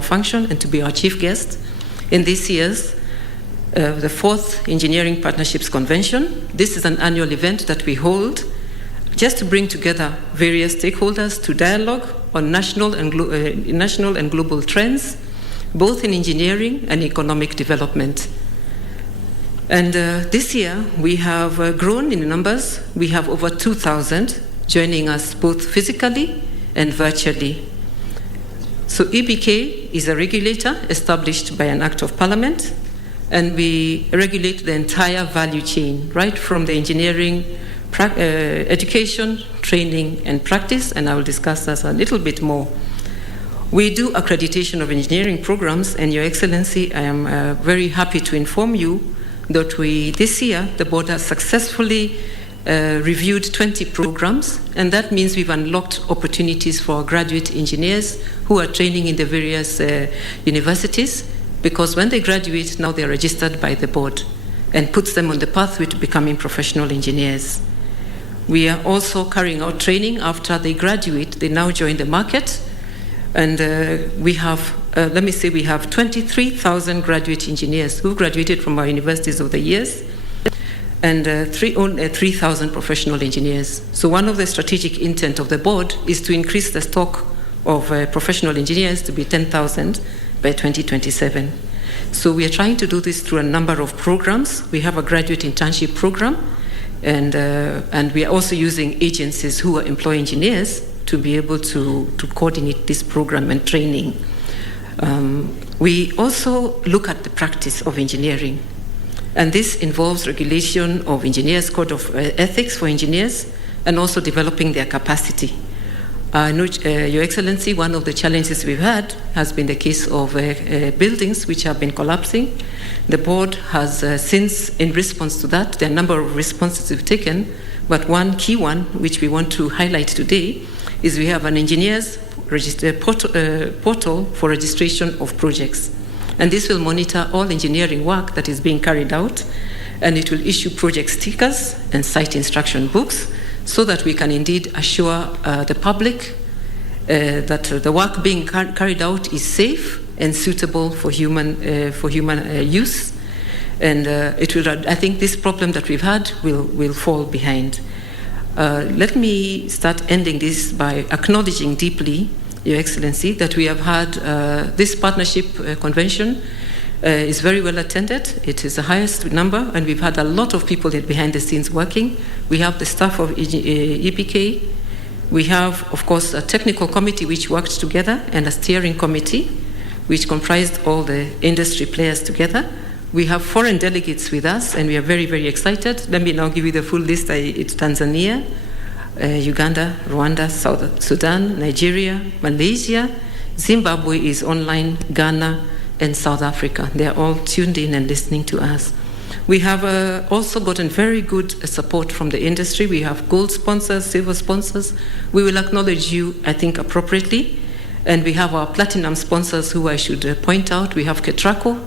function and to be our chief guest in this year's the 4th Engineering Partnerships Convention. This is an annual event that we hold just to bring together various stakeholders to dialogue on national and global trends, both in engineering and economic development. And this year, we have grown in numbers. We have over 2,000 joining us both physically and virtually. So EBK is a regulator established by an Act of Parliament, and we regulate the entire value chain, right from the engineering, education, training, and practice, and I will discuss that a little bit more. We do accreditation of engineering programs, and Your Excellency, I am very happy to inform you that this year, the board has successfully reviewed 20 programs, and that means we've unlocked opportunities for graduate engineers who are training in the various universities, because when they graduate, now they're registered by the board and puts them on the pathway to becoming professional engineers. We are also carrying out training after they graduate. They now join the market, and we have, we have 23,000 graduate engineers who graduated from our universities over the years, and 3,000 professional engineers. So one of the strategic intent of the board is to increase the stock of professional engineers to be 10,000 by 2027. So we are trying to do this through a number of programs. We have a graduate internship program, and we are also using agencies who are employ engineers to be able to coordinate this program and training. We also look at the practice of engineering, and this involves regulation of engineers' code of ethics for engineers, and also developing their capacity. Your Excellency, one of the challenges we've had has been the case of buildings which have been collapsing. The board has since, in response to that, there are a number of responses we've taken, but one key one, which we want to highlight today, is we have an engineers portal for registration of projects. And this will monitor all engineering work that is being carried out, and it will issue project stickers and site instruction books, so that we can indeed assure the public that the work being carried out is safe and suitable for human use. And it will, I think this problem that we've had will fall behind. Let me start ending this by acknowledging deeply, Your Excellency, that we have had this partnership convention is very well attended. It is the highest number, and we've had a lot of people behind the scenes working. We have the staff of EBK. We have, of course, a technical committee which worked together, and a steering committee which comprised all the industry players together. We have foreign delegates with us, and we are very, very excited. Let me now give you the full list. It's Tanzania, Uganda, Rwanda, South Sudan, Nigeria, Malaysia, Zimbabwe is online, Ghana, and South Africa. They are all tuned in and listening to us. We have also gotten very good support from the industry. We have gold sponsors, silver sponsors. We will acknowledge you, I think, appropriately. And we have our platinum sponsors who I should point out. We have Ketraco,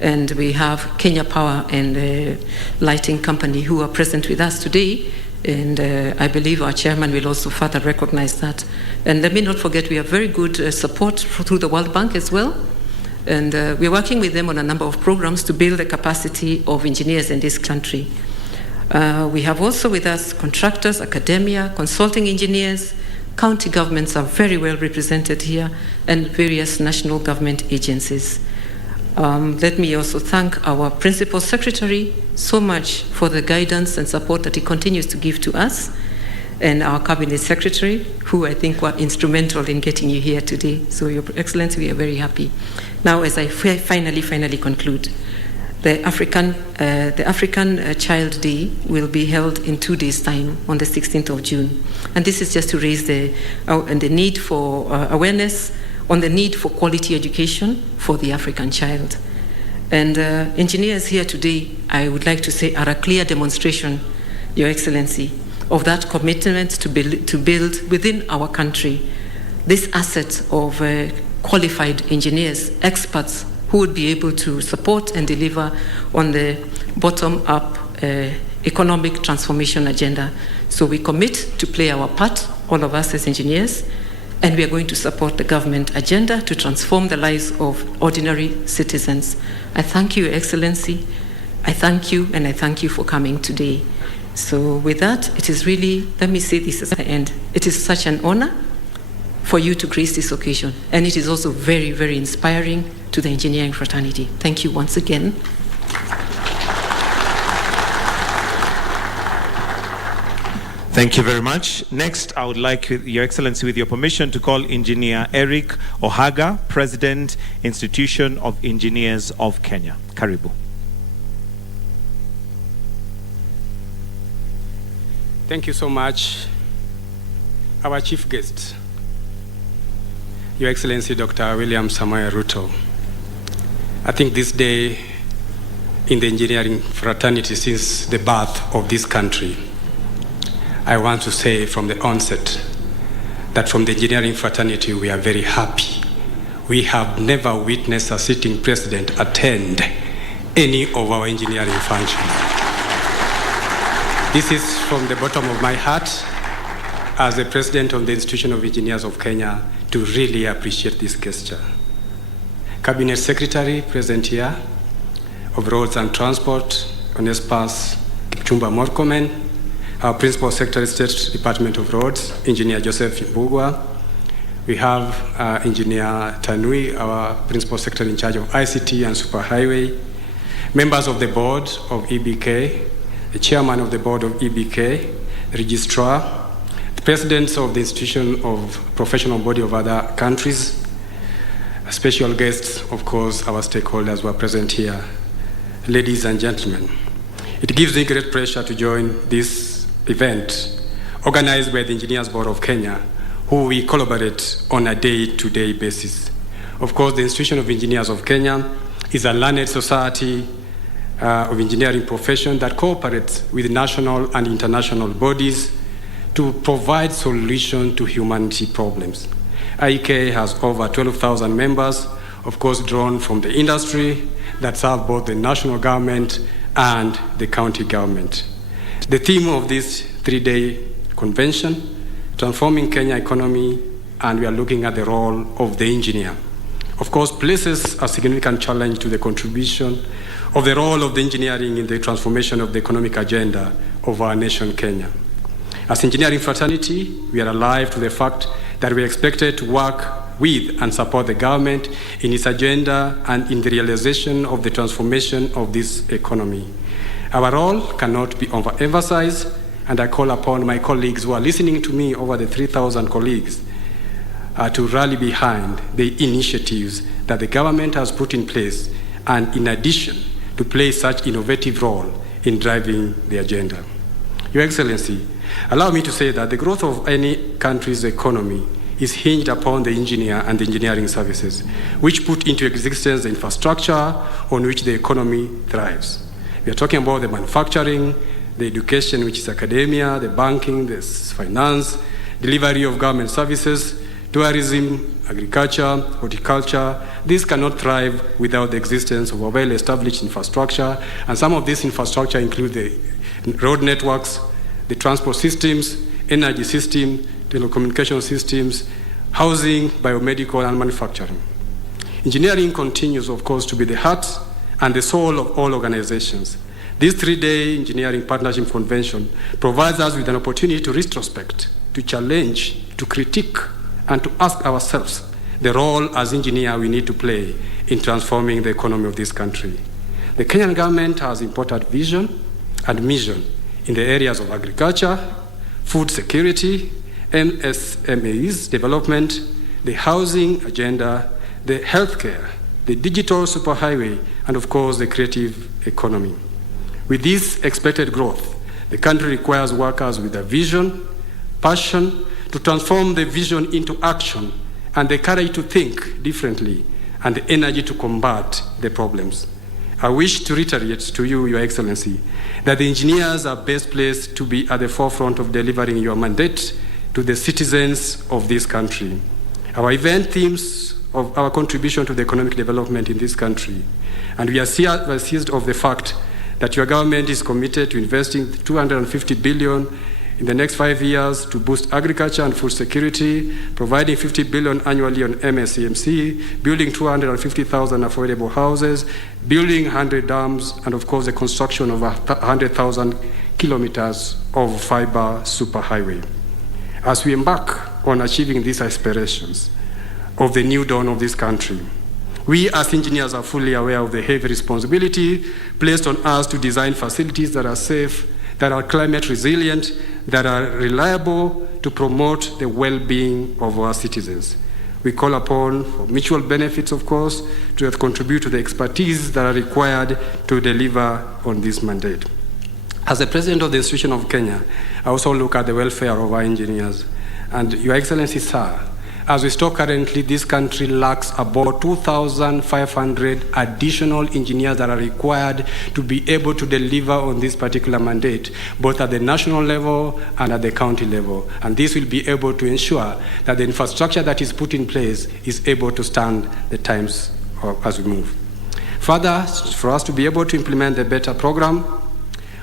and we have Kenya Power and Lighting Company who are present with us today. And I believe our chairman will also further recognize that. And let me not forget, we have very good support through the World Bank as well. And we're working with them on a number of programs to build the capacity of engineers in this country. We have also with us contractors, academia, consulting engineers, county governments are very well represented here, and various national government agencies. Let me also thank our Principal Secretary so much for the guidance and support that he continues to give to us, and our Cabinet Secretary, who I think were instrumental in getting you here today. So, Your Excellency, we are very happy. Now, as I finally conclude, the African Child Day will be held in 2 days' time, on the 16th of June. And this is just to raise the need for awareness on the need for quality education for the African child. And engineers here today, I would like to say, are a clear demonstration, Your Excellency, of that commitment to build within our country this asset of qualified engineers, experts who would be able to support and deliver on the bottom-up economic transformation agenda. So we commit to play our part, all of us as engineers, and we are going to support the government agenda to transform the lives of ordinary citizens. I thank you, Your Excellency. I thank you, and I thank you for coming today. So with that, it is really, let me say this at the end, it is such an honor for you to grace this occasion, and it is also very, very inspiring to the engineering fraternity. Thank you once again. Thank you very much. Next, I would like, Your Excellency, with your permission, to call Engineer Eric Ohaga, President, Institution of Engineers of Kenya. Karibu. Thank you so much. Our chief guest, Your Excellency Dr. William Samoei Ruto. I think this day in the engineering fraternity since the birth of this country, I want to say from the onset that from the engineering fraternity we are very happy. We have never witnessed a sitting president attend any of our engineering functions. This is from the bottom of my heart as the president of the Institution of Engineers of Kenya to really appreciate this gesture. Cabinet Secretary present here of Roads and Transport, Onespas Kipchumba Murkomen, our Principal Secretary, State Department of Roads, Engineer Joseph Mbugwa. We have Engineer Tanui, our Principal Secretary in charge of ICT and Superhighway. Members of the board of EBK, the chairman of the board of EBK, the registrar, the presidents of the institution of professional body of other countries, special guests, of course, our stakeholders who are present here. Ladies and gentlemen, it gives me great pleasure to join this event organized by the Engineers Board of Kenya, who we collaborate on a day-to-day basis. Of course, the Institution of Engineers of Kenya is a learned society of engineering profession that cooperates with national and international bodies to provide solutions to humanity problems. IEK has over 12,000 members, of course, drawn from the industry that serve both the national government and the county government. The theme of this three-day convention, Transforming Kenya Economy, and we are looking at the role of the engineer, of course, places a significant challenge to the contribution of the role of the engineering in the transformation of the economic agenda of our nation, Kenya. As engineering fraternity, we are alive to the fact that we are expected to work with and support the government in its agenda and in the realization of the transformation of this economy. Our role cannot be overemphasized, and I call upon my colleagues who are listening to me, over the 3,000 colleagues, to rally behind the initiatives that the government has put in place, and in addition, to play such innovative role in driving the agenda. Your Excellency, allow me to say that the growth of any country's economy is hinged upon the engineer and the engineering services, which put into existence the infrastructure on which the economy thrives. We are talking about the manufacturing, the education, which is academia, the banking, the finance, delivery of government services, tourism, agriculture, horticulture. These cannot thrive without the existence of a well-established infrastructure, and some of this infrastructure include the road networks, the transport systems, energy system, telecommunication systems, housing, biomedical, and manufacturing. Engineering continues, of course, to be the heart and the soul of all organizations. This three-day engineering partnership convention provides us with an opportunity to retrospect, to challenge, to critique, and to ask ourselves the role as engineer we need to play in transforming the economy of this country. The Kenyan government has important vision and mission in the areas of agriculture, food security, MSMEs development, the housing agenda, the healthcare, the digital superhighway, and of course the creative economy. With this expected growth, the country requires workers with a vision, passion, to transform the vision into action, and the courage to think differently, and the energy to combat the problems. I wish to reiterate to you, Your Excellency, that the engineers are best placed to be at the forefront of delivering your mandate to the citizens of this country. Our event themes of our contribution to the economic development in this country, and we are seized of the fact that your government is committed to investing 250 billion in the next 5 years to boost agriculture and food security, providing 50 billion annually on MSCMC, building 250,000 affordable houses, building 100 dams, and of course the construction of 100,000 kilometers of fiber superhighway. As we embark on achieving these aspirations of the new dawn of this country, we as engineers are fully aware of the heavy responsibility placed on us to design facilities that are safe, that are climate resilient, that are reliable, to promote the well-being of our citizens. We call upon for mutual benefits, of course, to contribute to the expertise that are required to deliver on this mandate. As the President of the Institution of Kenya, I also look at the welfare of our engineers. And Your Excellency, sir, as we talk currently, this country lacks about 2,500 additional engineers that are required to be able to deliver on this particular mandate, both at the national level and at the county level. And this will be able to ensure that the infrastructure that is put in place is able to stand the times as we move. Further, for us to be able to implement the better program,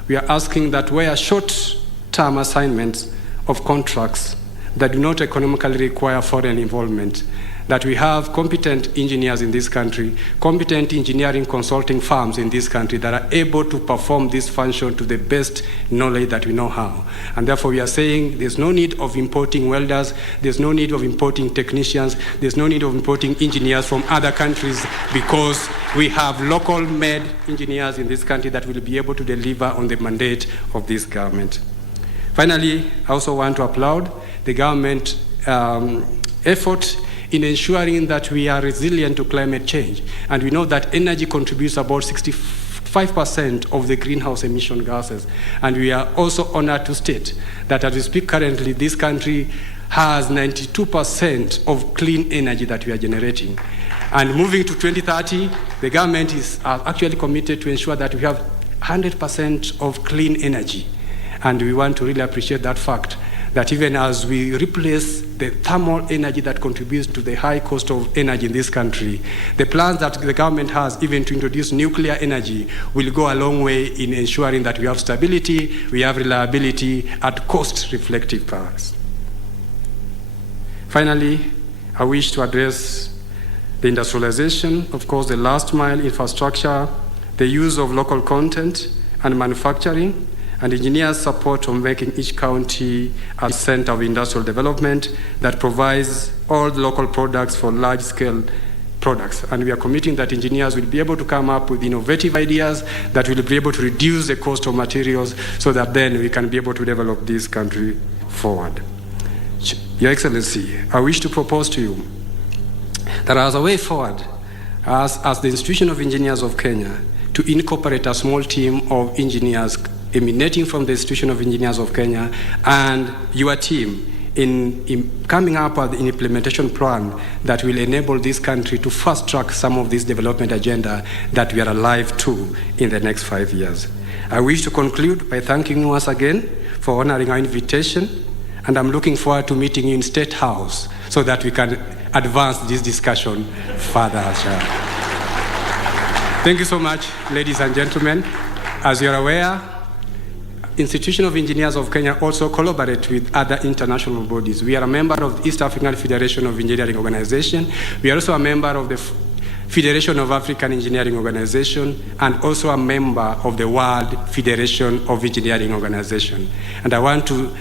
we are asking that where short-term assignments of contracts that do not economically require foreign involvement, that we have competent engineers in this country, competent engineering consulting firms in this country that are able to perform this function to the best knowledge that we know how. And therefore we are saying there's no need of importing welders, there's no need of importing technicians, there's no need of importing engineers from other countries, because we have local-made engineers in this country that will be able to deliver on the mandate of this government. Finally, I also want to applaud the government effort in ensuring that we are resilient to climate change. And we know that energy contributes about 65% of the greenhouse emission gases. And we are also honored to state that as we speak currently, this country has 92% of clean energy that we are generating. And moving to 2030, the government is actually committed to ensure that we have 100% of clean energy. And we want to really appreciate that fact, that even as we replace the thermal energy that contributes to the high cost of energy in this country, the plans that the government has even to introduce nuclear energy will go a long way in ensuring that we have stability, we have reliability at cost-reflective price. Finally, I wish to address the industrialization, of course, the last mile infrastructure, the use of local content and manufacturing, and engineers' support on making each county a center of industrial development that provides all the local products for large-scale products. And we are committing that engineers will be able to come up with innovative ideas that will be able to reduce the cost of materials so that then we can be able to develop this country forward. Your Excellency, I wish to propose to you that as a way forward, as the Institution of Engineers of Kenya, to incorporate a small team of engineers emanating from the Institution of Engineers of Kenya and your team in coming up with an implementation plan that will enable this country to fast-track some of this development agenda that we are alive to in the next 5 years. I wish to conclude by thanking you once again for honoring our invitation, and I'm looking forward to meeting you in State House so that we can advance this discussion further. Thank you so much, ladies and gentlemen. As you're aware, Institution of Engineers of Kenya also collaborate with other international bodies. We are a member of the East African Federation of Engineering Organization. We are also a member of the Federation of African Engineering Organization, and also a member of the World Federation of Engineering Organization. And I want to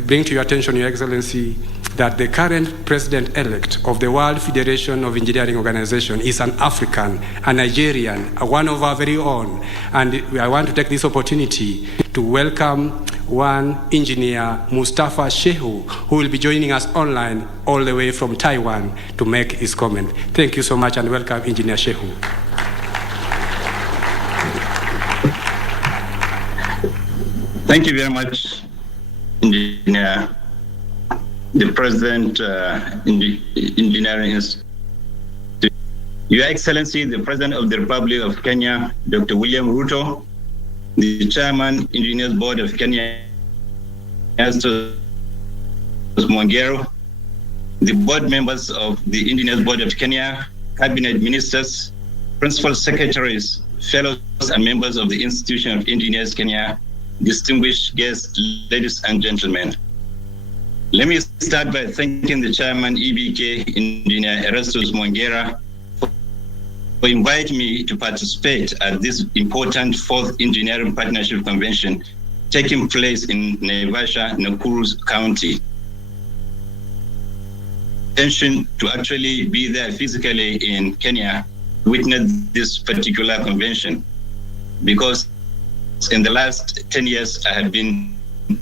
bring to your attention, Your Excellency, that the current president-elect of the World Federation of Engineering Organization is an African, a Nigerian, one of our very own. And I want to take this opportunity to welcome one engineer, Mustafa Shehu, who will be joining us online all the way from Taiwan to make his comment. Thank you so much, and welcome, Engineer Shehu. Thank you very much, Engineer, the President, Engineering Institute. Your Excellency, the President of the Republic of Kenya, Dr. William Ruto, the Chairman, Engineers Board of Kenya, Estos Mongero, the board members of the Engineers Board of Kenya, Cabinet Ministers, Principal Secretaries, fellows and members of the Institution of Engineers Kenya, distinguished guests, ladies and gentlemen. Let me start by thanking the chairman, EBK, Engineer Erastus Mongera, for inviting me to participate at this important 4th Engineering Partnership Convention taking place in Naivasha, Nakuru County. Intention to actually be there physically in Kenya to witness this particular convention, because in the last 10 years I have been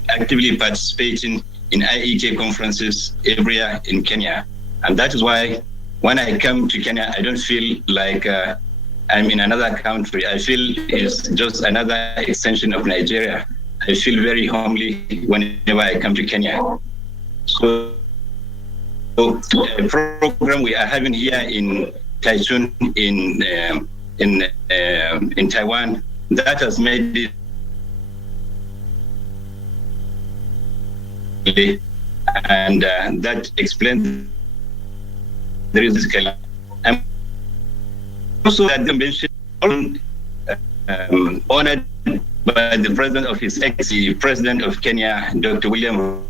actively participating in IEK conferences every year in Kenya. And that is why when I come to Kenya, I don't feel like I'm in another country. I feel it's just another extension of Nigeria. I feel very homely whenever I come to Kenya. So the program we are having here in Taichung in Taiwan, that has made it, and that explains the reason. I'm also at the convention honored by the President of His Excellency, President of Kenya, Dr. William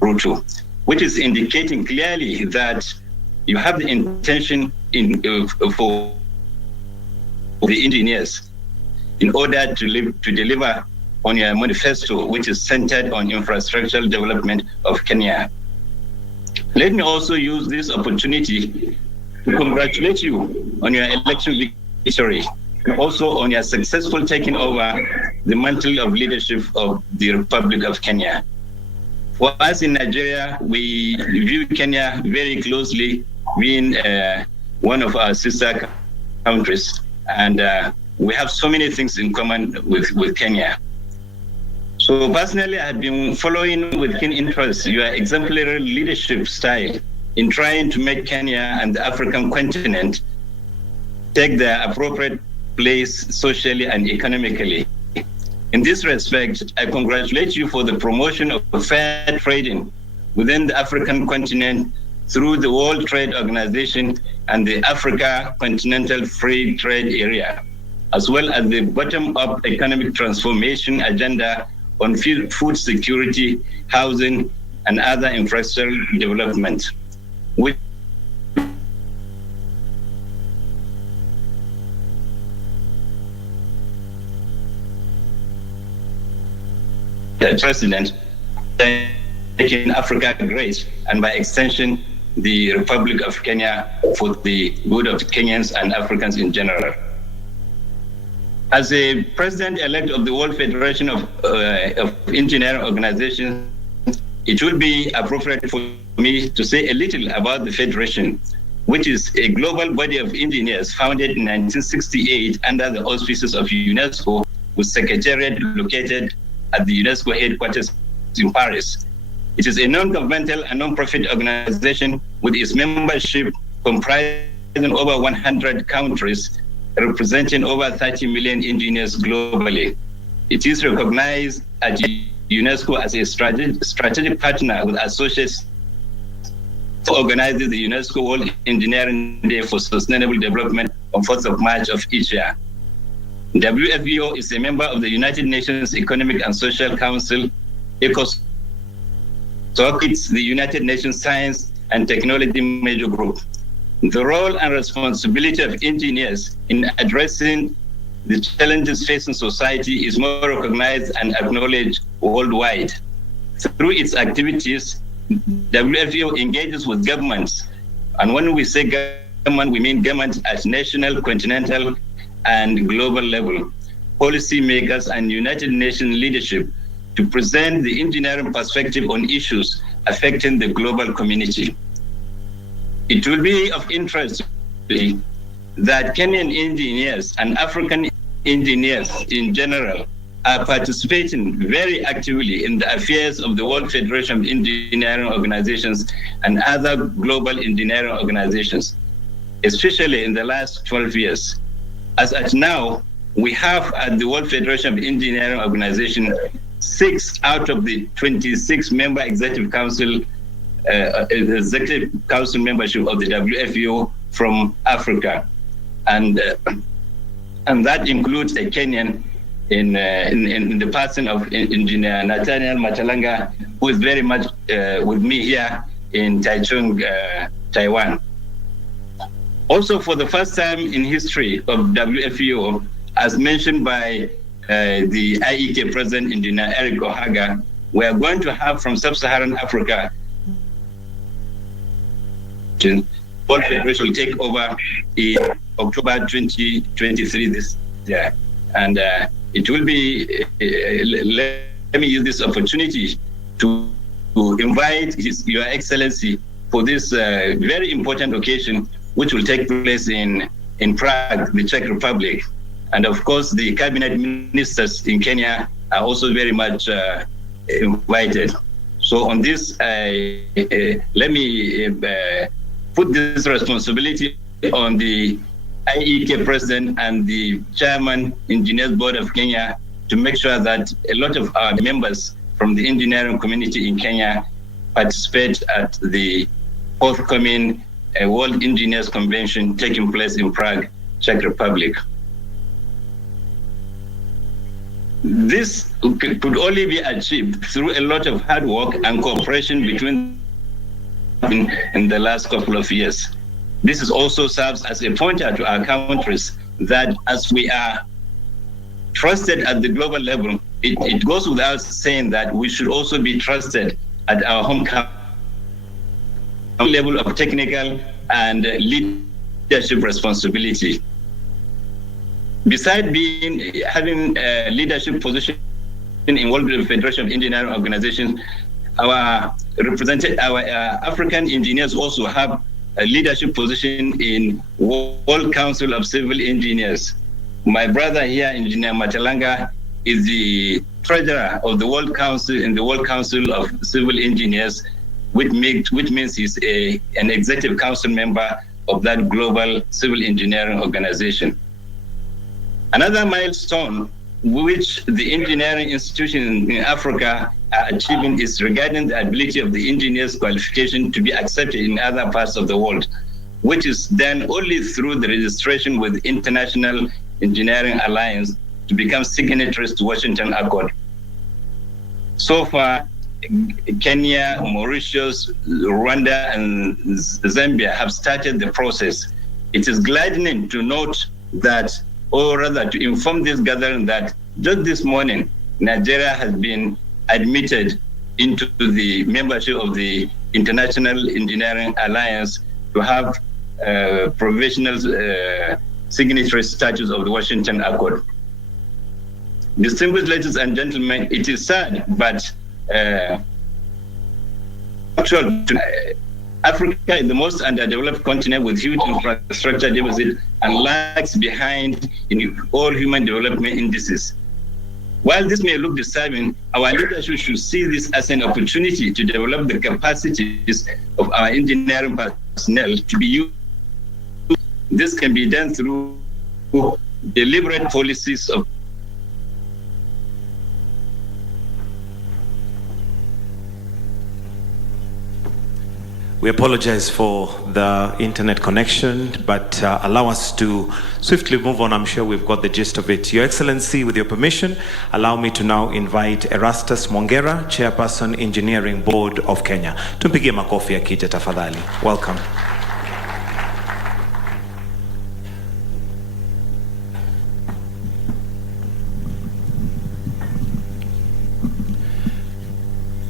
Ruto, which is indicating clearly that you have the intention for the engineers in order to deliver on your manifesto, which is centered on infrastructural development of Kenya. Let me also use this opportunity to congratulate you on your election victory, and also on your successful taking over the mantle of leadership of the Republic of Kenya. For us in Nigeria, we view Kenya very closely, being one of our sister countries, and we have so many things in common with Kenya. So personally, I have been following with keen interest your exemplary leadership style in trying to make Kenya and the African continent take their appropriate place socially and economically. In this respect, I congratulate you for the promotion of fair trading within the African continent through the World Trade Organization and the Africa Continental Free Trade Area, as well as the bottom-up economic transformation agenda on food security, housing, and other infrastructural development. Which the President making Africa great, and by extension, the Republic of Kenya, for the good of Kenyans and Africans in general. As a president-elect of the World Federation of Engineering Organizations, it will be appropriate for me to say a little about the Federation, which is a global body of engineers founded in 1968 under the auspices of UNESCO, with secretariat located at the UNESCO headquarters in Paris. It is a non-governmental and non-profit organization with its membership comprising over 100 countries, representing over 30 million engineers globally. It is recognized at UNESCO as a strategic partner with associates to organize the UNESCO World Engineering Day for Sustainable Development on 4th of March of each year. WFEO is a member of the United Nations Economic and Social Council, ECOSOC, the United Nations Science and Technology Major Group. The role and responsibility of engineers in addressing the challenges facing society is more recognized and acknowledged worldwide. Through its activities, WFEO engages with governments. And when we say government, we mean governments at national, continental, and global level, policymakers and United Nations leadership to present the engineering perspective on issues affecting the global community. It will be of interest that Kenyan engineers and African engineers in general are participating very actively in the affairs of the World Federation of Engineering Organizations and other global engineering organizations, especially in the last 12 years. As at now, we have at the World Federation of Engineering Organization 6 out of the 26 member executive council membership of the WFEO from Africa, and that includes a Kenyan in the person of Engineer Nathaniel Machalanga, who is very much with me here in Taichung, Taiwan. Also, for the first time in history of WFEO, as mentioned by the IEK President, Engineer Eric Ohaga, we are going to have from Sub-Saharan Africa, World Federation will take over in October 2023 this year. And it will be, let me use this opportunity to invite Your Excellency for this very important occasion, which will take place in Prague, the Czech Republic. And of course, the cabinet ministers in Kenya are also very much invited. So on this, let me put this responsibility on the IEK President and the Chairman, Engineers Board of Kenya, to make sure that a lot of our members from the engineering community in Kenya participate at the forthcoming World Engineers Convention taking place in Prague, Czech Republic. This could only be achieved through a lot of hard work and cooperation between in the last couple of years. This also serves as a pointer to our countries that as we are trusted at the global level, it goes without saying that we should also be trusted at our home level of technical and leadership responsibility. Besides having a leadership position in World Federation of Engineering Organizations, our African engineers also have a leadership position in World Council of Civil Engineers. My brother here, Engineer Machalanga, is the treasurer of the World Council in the World Council of Civil Engineers, which means he's an executive council member of that global civil engineering organization. Another milestone which the engineering institutions in Africa are achieving is regarding the ability of the engineers' qualification to be accepted in other parts of the world, which is done only through the registration with International Engineering Alliance to become signatories to Washington Accord. So far, Kenya, Mauritius, Rwanda, and Zambia have started the process. It is gladdening to note that, or rather to inform this gathering that just this morning, Nigeria has been admitted into the membership of the International Engineering Alliance to have provisional signatory status of the Washington Accord. Distinguished ladies and gentlemen, it is sad, but Africa is the most underdeveloped continent with huge infrastructure deficit and lags behind in all human development indices. While this may look disturbing, our leadership should see this as an opportunity to develop the capacities of our engineering personnel to be used. This can be done through deliberate policies of We apologize for the internet connection, but allow us to swiftly move on. I'm sure we've got the gist of it. Your Excellency, with your permission, allow me to now invite Erastus Mongera, Chairperson, Engineering Board of Kenya. Tumpigie makofi akija tafadhali. Welcome.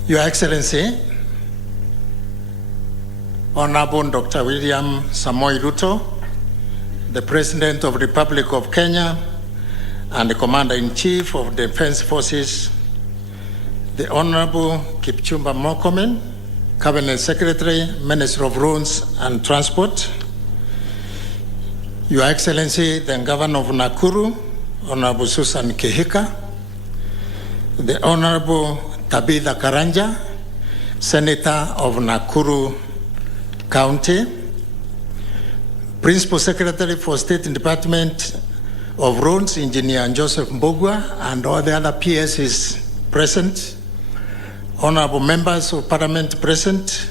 Your Excellency, Honorable Dr. William Samoei Ruto, the President of the Republic of Kenya and the Commander-in-Chief of the Defense Forces, the Honorable Kipchumba Murkomen, Cabinet Secretary, Minister of Roads and Transport, Your Excellency, the Governor of Nakuru, Honorable Susan Kihika, the Honorable Tabitha Karanja, Senator of Nakuru County, Principal Secretary for State Department of Roads, Engineer Joseph Mbogwa, and all the other PSs present, honorable members of Parliament present,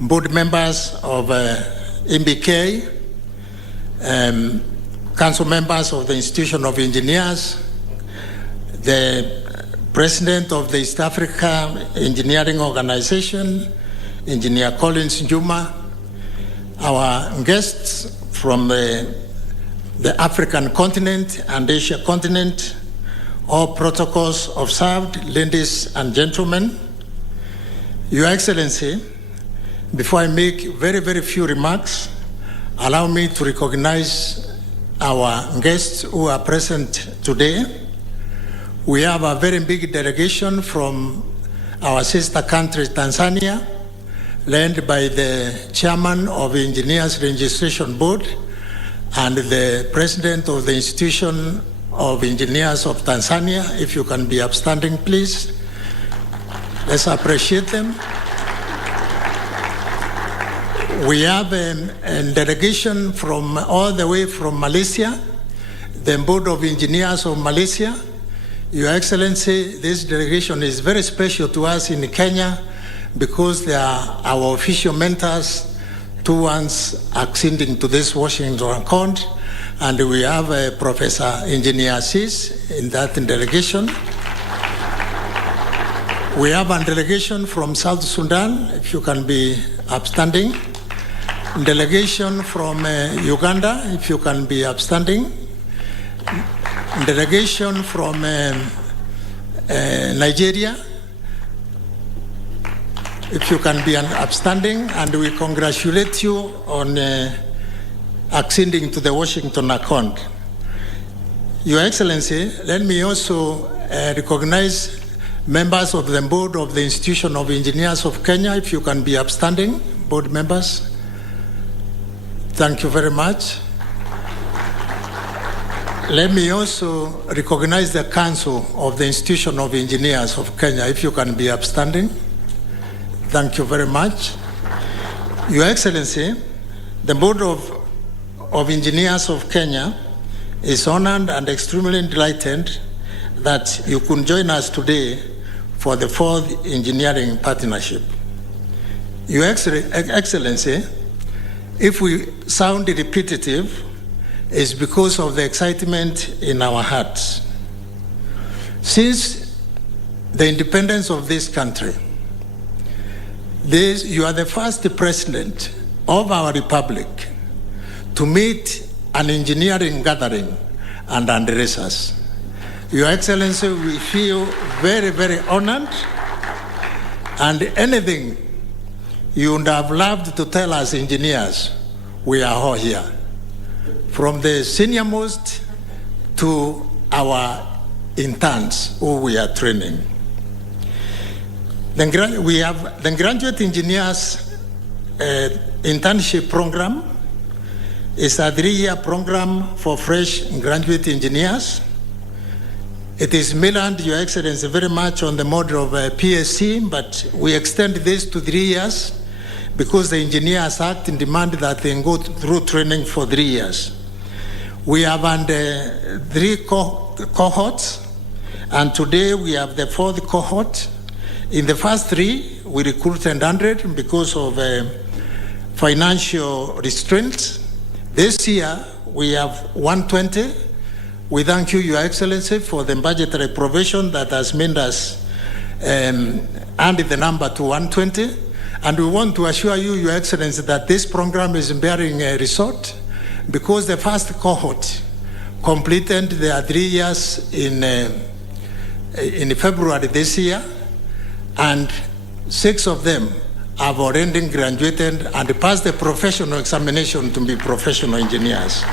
board members of MBK, council members of the Institution of Engineers, the President of the East Africa Engineering Organization, Engineer Collins Juma, our guests from the African continent and Asia continent, all protocols observed, ladies and gentlemen. Your Excellency, before I make very, very few remarks, allow me to recognize our guests who are present today. We have a very big delegation from our sister country, Tanzania, led by the chairman of the Engineers Registration Board and the president of the Institution of Engineers of Tanzania. If you can be upstanding, please. Let's appreciate them. We have a delegation from all the way from Malaysia, the Board of Engineers of Malaysia. Your Excellency, this delegation is very special to us in Kenya because they are our official mentors, two ones acceding to this Washington Accord, and we have Professor Engineer Assis in that delegation. We have a delegation from South Sudan, if you can be upstanding. Delegation from Uganda, if you can be upstanding. Delegation from Nigeria, if you can be upstanding, and we congratulate you on acceding to the Washington Accord. Your Excellency, let me also recognize members of the board of the Institution of Engineers of Kenya, if you can be upstanding, board members. Thank you very much. Let me also recognize the Council of the Institution of Engineers of Kenya, if you can be upstanding. Thank you very much. Your Excellency, the Board of Engineers of Kenya is honored and extremely delighted that you could join us today for the 4th Engineering Partnership. Your Excellency, if we sound repetitive, it's because of the excitement in our hearts. Since the independence of this country, you are the first president of our republic to meet an engineering gathering and address us. Your Excellency, we feel very, very honored, and anything you would have loved to tell us engineers, we are all here. From the senior-most to our interns who we are training. We have the Graduate Engineers Internship Program. It's a 3-year program for fresh graduate engineers. It is mirrored, Your Excellency, very much on the model of PSC, but we extend this to 3 years because the Engineers Act demand that they go through training for 3 years. We have 3 cohorts, and today we have the 4th cohort. In the first 3, we recruited 100 because of financial restraints. This year, we have 120. We thank you, Your Excellency, for the budgetary provision that has made us add the number to 120. And we want to assure you, Your Excellency, that this program is bearing a result because the first cohort completed their 3 years in February this year, and 6 of them have already graduated and passed the professional examination to be professional engineers.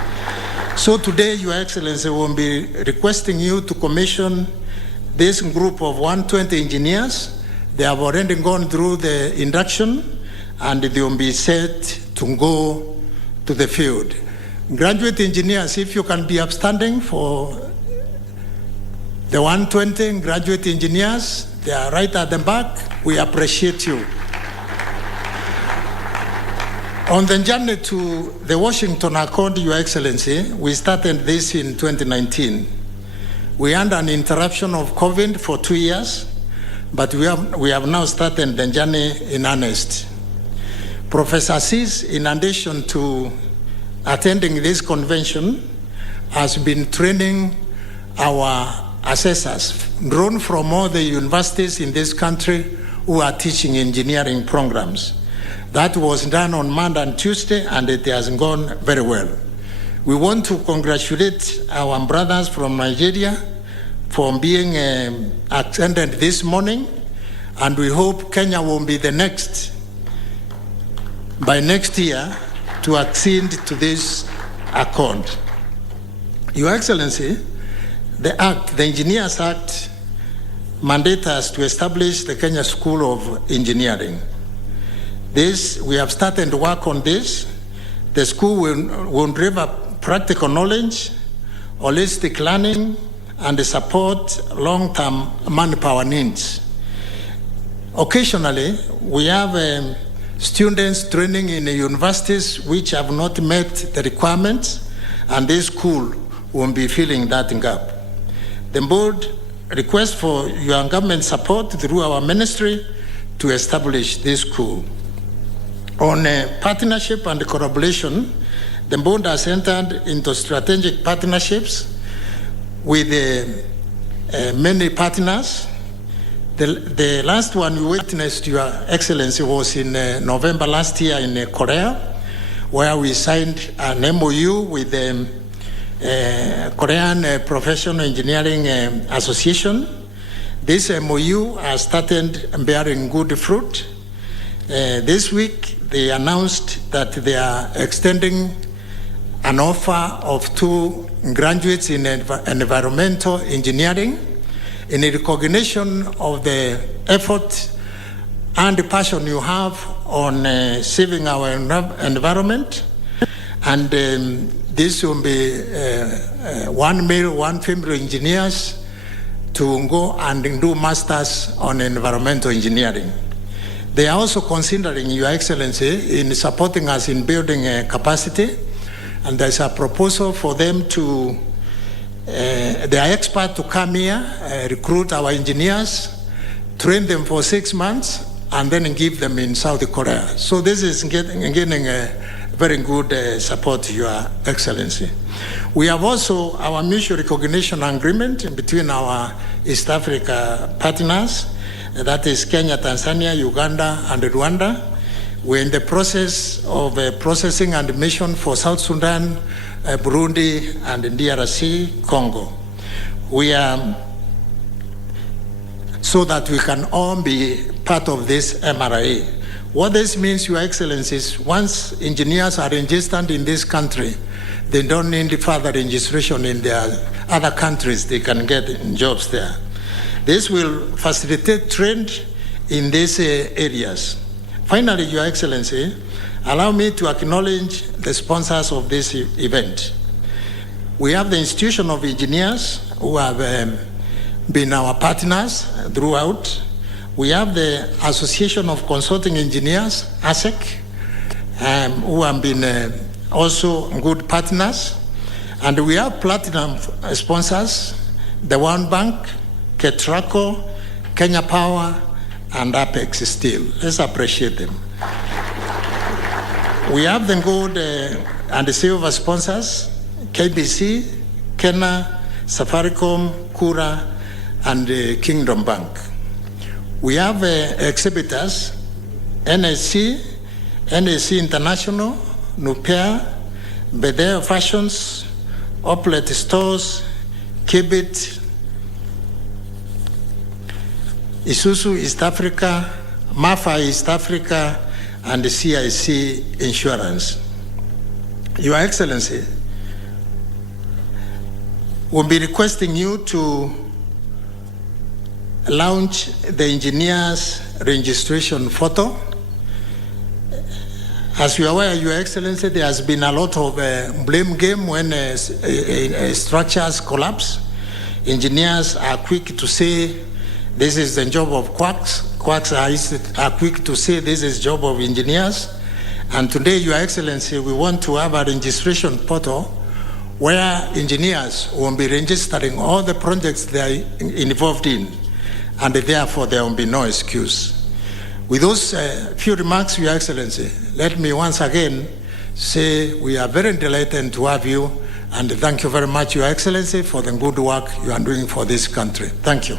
So today, Your Excellency, will be requesting you to commission this group of 120 engineers. They have already gone through the induction, and they will be set to go to the field. Graduate engineers, if you can be upstanding for the 120 graduate engineers, they are right at the back. We appreciate you. On the journey to the Washington Accord, Your Excellency, we started this in 2019. We had an interruption of COVID for 2 years, but we have now started the journey in earnest. Professor Assis, in addition to attending this convention, has been training our assessors drawn from all the universities in this country who are teaching engineering programs. That was done on Monday and Tuesday, and it has gone very well. We want to congratulate our brothers from Nigeria for being attended this morning, and we hope Kenya will be the next, by next year, to accede to this accord. Your Excellency, the Engineers Act mandates us to establish the Kenya School of Engineering. We have started to work on this. The school will deliver practical knowledge, holistic learning, and support long-term manpower needs. Occasionally, we have students training in the universities which have not met the requirements, and this school will be filling that gap. The board requests for your government support through our ministry to establish this school. On partnership and collaboration, the board has entered into strategic partnerships with many partners. The last one you witnessed, Your Excellency, was in November last year in Korea, where we signed an MOU with the Korean Professional Engineering Association. This MOU has started bearing good fruit. This week, they announced that they are extending an offer of 2 graduates in environmental engineering in recognition of the effort and the passion you have on saving our environment. And this will be 1 male, 1 female engineers to go and do masters on environmental engineering. They are also considering, Your Excellency, in supporting us in building capacity, and there's a proposal for them to, they are experts to come here, recruit our engineers, train them for 6 months, and then give them in South Korea. So this is getting a very good support, Your Excellency. We have also our mutual recognition agreement between our East Africa partners, that is Kenya, Tanzania, Uganda, and Rwanda. We're in the process of processing and admission for South Sudan, Burundi, and DRC, Congo. We are so that we can all be part of this MRA. What this means, Your Excellency, is once engineers are registered in this country, they don't need further registration in their other countries. They can get jobs there. This will facilitate trade in these areas. Finally, Your Excellency, allow me to acknowledge the sponsors of this event. We have the Institution of Engineers who have been our partners throughout. We have the Association of Consulting Engineers, ASEC, who have been also good partners. And we have platinum sponsors, the World Bank, Ketraco, Kenya Power, and Apex Steel. Let's appreciate them. We have the gold and the silver sponsors, KBC, Kenya, Safaricom, Kura, and Kingdom Bank. We have exhibitors, NSC International, Nupea, Bedeo Fashions, Oplet Stores, Kibit, Isuzu East Africa, MAFA East Africa, and the CIC Insurance. Your Excellency, we'll be requesting you to launch the engineers registration photo. As you are aware, Your Excellency, there has been a lot of blame game when structures collapse. Engineers are quick to say, this is the job of quacks. Quacks are quick to say this is the job of engineers. And today, Your Excellency, we want to have a registration portal where engineers will be registering all the projects they are involved in, and therefore there will be no excuse. With those few remarks, Your Excellency, let me once again say we are very delighted to have you And thank you very much, Your Excellency, for the good work you are doing for this country. Thank you.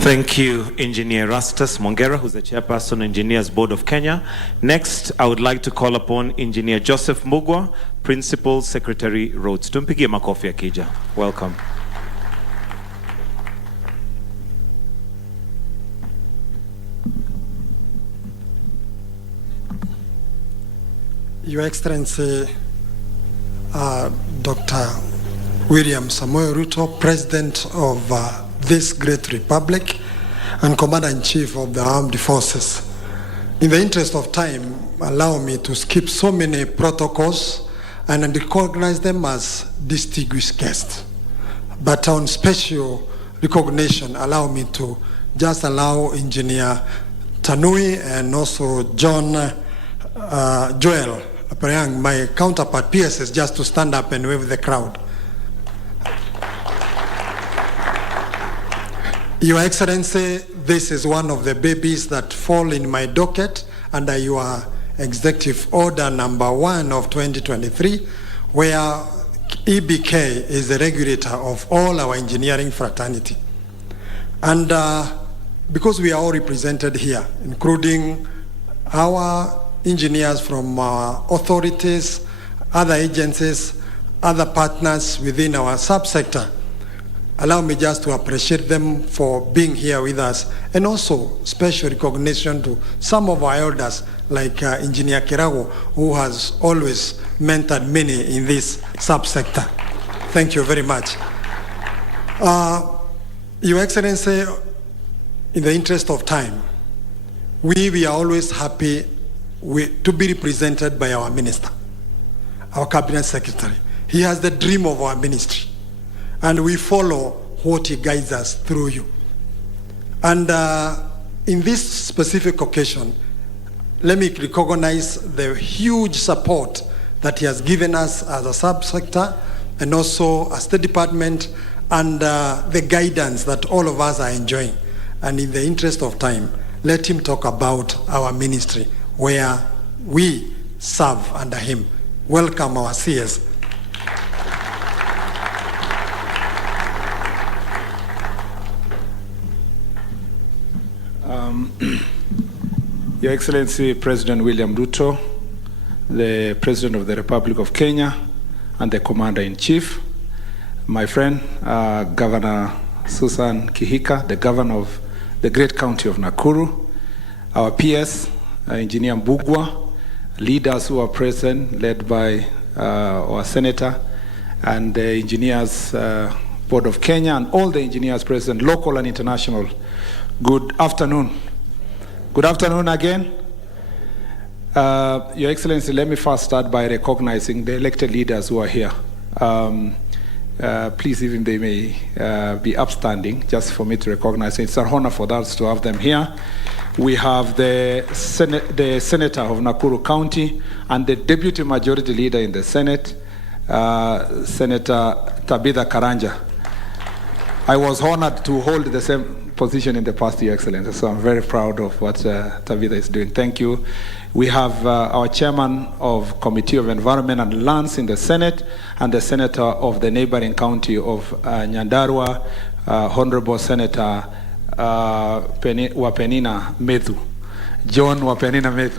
Thank you, Engineer Rastus Mongera, who's the chairperson, Engineers Board of Kenya. Next, I would like to call upon Engineer Joseph Mugwa, Principal Secretary Roads. Tumpigie makofi akija. Welcome. Your Excellency, Dr. William Samoei Ruto, President of this great republic and Commander-in-Chief of the Armed Forces. In the interest of time, allow me to skip so many protocols and recognize them as distinguished guests. But on special recognition, allow me to just allow Engineer Tanui and also Joel Apariang, my counterpart PSS, just to stand up and wave the crowd. Your Excellency, this is one of the babies that fall in my docket under your Executive Order number 1 of 2023, where EBK is the regulator of all our engineering fraternity. And because we are all represented here, including our engineers from authorities, other agencies, other partners within our subsector, allow me just to appreciate them for being here with us, and also special recognition to some of our elders like Engineer Kirago, who has always mentored many in this subsector. Thank you very much. Your Excellency, in the interest of time, we are always happy to be represented by our minister, our cabinet secretary. He has the dream of our ministry, and we follow what he guides us through you. And in this specific occasion, let me recognize the huge support that he has given us as a subsector and also as the department, and the guidance that all of us are enjoying. And in the interest of time, let him talk about our ministry, where we serve under him. Welcome, our CS. Your Excellency, President William Ruto, the President of the Republic of Kenya, and the Commander-in-Chief, my friend, Governor Susan Kihika, the Governor of the great county of Nakuru, our PS, Engineer Mbugwa, leaders who are present, led by our Senator, and the Engineers Board of Kenya, and all the engineers present, local and international. Good afternoon. Good afternoon again. Your Excellency, let me first start by recognizing the elected leaders who are here. Please, even they may be upstanding, just for me to recognize. It's an honor for us to have them here. We have the Senator of Nakuru County and the Deputy Majority Leader in the Senate, Senator Tabitha Karanja. I was honored to hold the same position in the past, Your Excellency, so I'm very proud of what Tabitha is doing. Thank you. We have our Chairman of Committee of Environment and Lands in the Senate, and the Senator of the neighboring county of Nyandarua, Honorable Senator Wapenina Methu, John Wapenina Methu.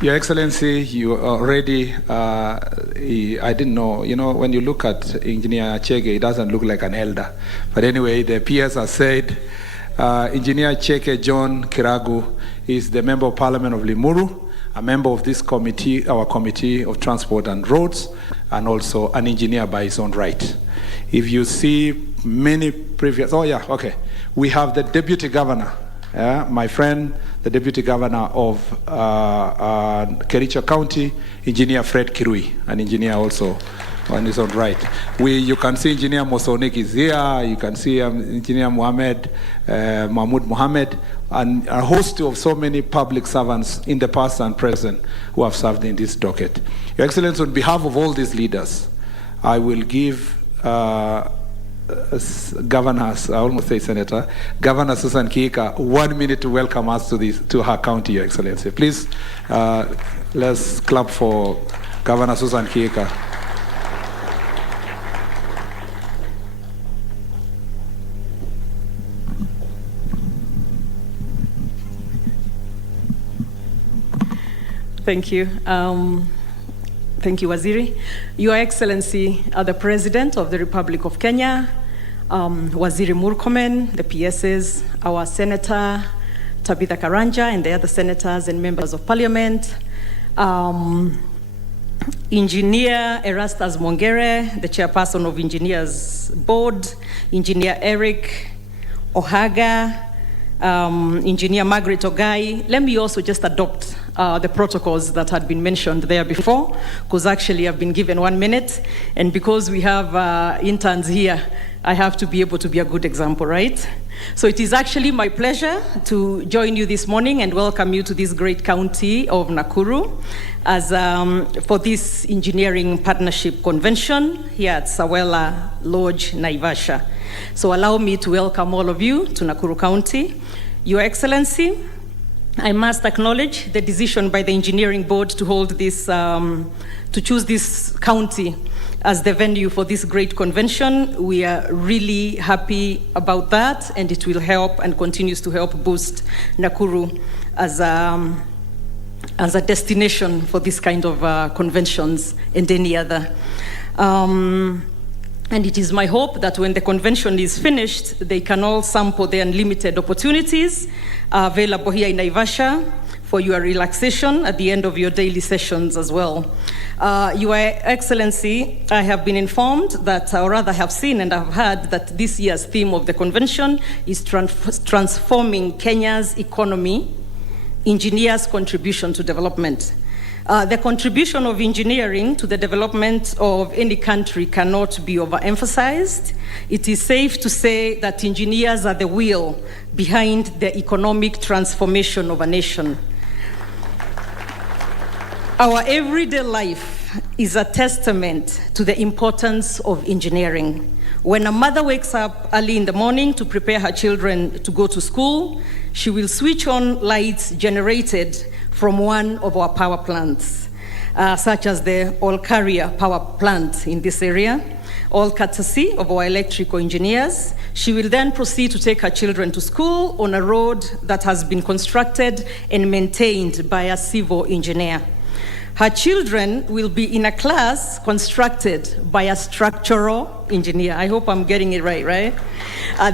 Your Excellency, you already, I didn't know, when you look at Engineer Chege, he doesn't look like an elder. But anyway, the PS has said, Engineer Chege John Kiragu is the Member of Parliament of Limuru, a member of this committee, our Committee of Transport and Roads, and also an engineer by his own right. If you see many previous, we have the Deputy Governor, my friend, the Deputy Governor of Kericho County, Engineer Fred Kirui, an engineer also on his own right. You can see Engineer Mosonik is here, you can see Engineer Mahmoud Mohammed, and a host of so many public servants in the past and present who have served in this docket. Your Excellency, on behalf of all these leaders, I will give Governors, I almost say Senator, Governor Susan Kiika, 1 minute to welcome us to her county, Your Excellency. Please, let's clap for Governor Susan Kiika. Thank you. Thank you, Waziri. Your Excellency, the President of the Republic of Kenya, Waziri Murkomen, the PSs, our Senator Tabitha Karanja, and the other senators and members of Parliament, Engineer Erastus Mongere, the Chairperson of Engineers Board, Engineer Eric Ohaga, Engineer Margaret Ogai. Let me also just adopt the protocols that had been mentioned there before, because actually I've been given 1 minute, and because we have interns here, I have to be able to be a good example, right? So it is actually my pleasure to join you this morning and welcome you to this great county of Nakuru as for this engineering partnership convention here at Sawela Lodge, Naivasha. So allow me to welcome all of you to Nakuru County. Your Excellency, I must acknowledge the decision by the engineering board to hold this, to choose this county as the venue for this great convention. We are really happy about that, and it will help and continues to help boost Nakuru as a destination for this kind of conventions and any other. And it is my hope that when the convention is finished, they can all sample the unlimited opportunities available here in Naivasha for your relaxation at the end of your daily sessions as well. Your Excellency, I have been informed that, or rather have seen and have heard that this year's theme of the convention is transforming Kenya's economy, engineers' contribution to development. The contribution of engineering to the development of any country cannot be overemphasized. It is safe to say that engineers are the wheel behind the economic transformation of a nation. Our everyday life is a testament to the importance of engineering. When a mother wakes up early in the morning to prepare her children to go to school, she will switch on lights generated from one of our power plants, such as the Olkaria power plant in this area, all courtesy of our electrical engineers. She will then proceed to take her children to school on a road that has been constructed and maintained by a civil engineer. Her children will be in a class constructed by a structural engineer. I hope I'm getting it right?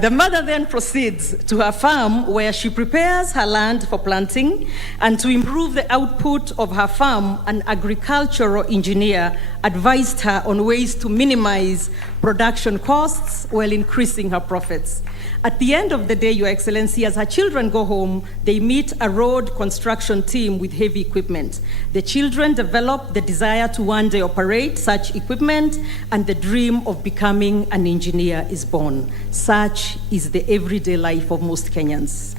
The mother then proceeds to her farm where she prepares her land for planting, and to improve the output of her farm, an agricultural engineer advised her on ways to minimize production costs while increasing her profits. At the end of the day, Your Excellency, as her children go home, they meet a road construction team with heavy equipment. The children develop the desire to one day operate such equipment, and the dream of becoming an engineer is born. Such is the everyday life of most Kenyans.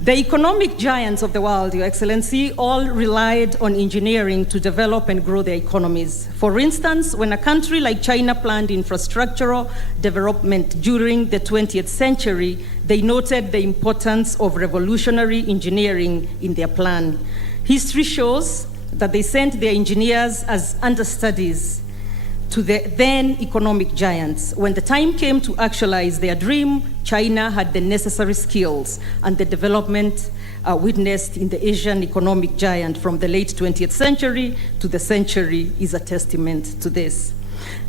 The economic giants of the world, Your Excellency, all relied on engineering to develop and grow their economies. For instance, when a country like China planned infrastructural development during the 20th century, they noted the importance of revolutionary engineering in their plan. History shows that they sent their engineers as understudies to the then economic giants. When the time came to actualize their dream, China had the necessary skills, and the development witnessed in the Asian economic giant from the late 20th century to the century is a testament to this.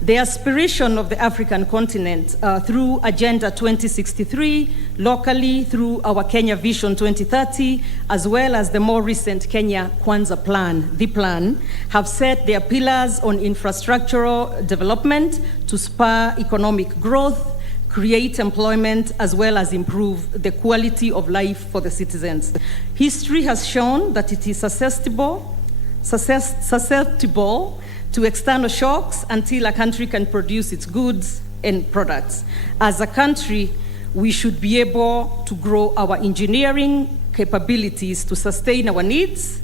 The aspiration of the African continent through Agenda 2063, locally through our Kenya Vision 2030, as well as the more recent Kenya Kwanza Plan, the plan, have set their pillars on infrastructural development to spur economic growth, create employment, as well as improve the quality of life for the citizens. History has shown that it is susceptible to external shocks until a country can produce its goods and products. As a country, we should be able to grow our engineering capabilities to sustain our needs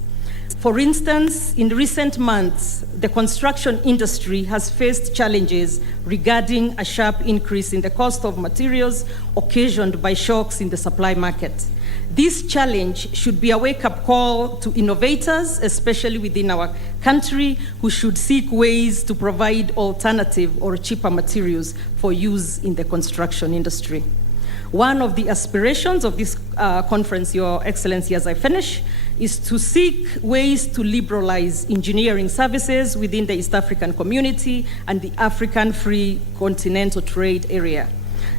For instance, in recent months, the construction industry has faced challenges regarding a sharp increase in the cost of materials occasioned by shocks in the supply market. This challenge should be a wake-up call to innovators, especially within our country, who should seek ways to provide alternative or cheaper materials for use in the construction industry. One of the aspirations of this conference, Your Excellency, as I finish, is to seek ways to liberalize engineering services within the East African community and the African Free Continental Trade Area.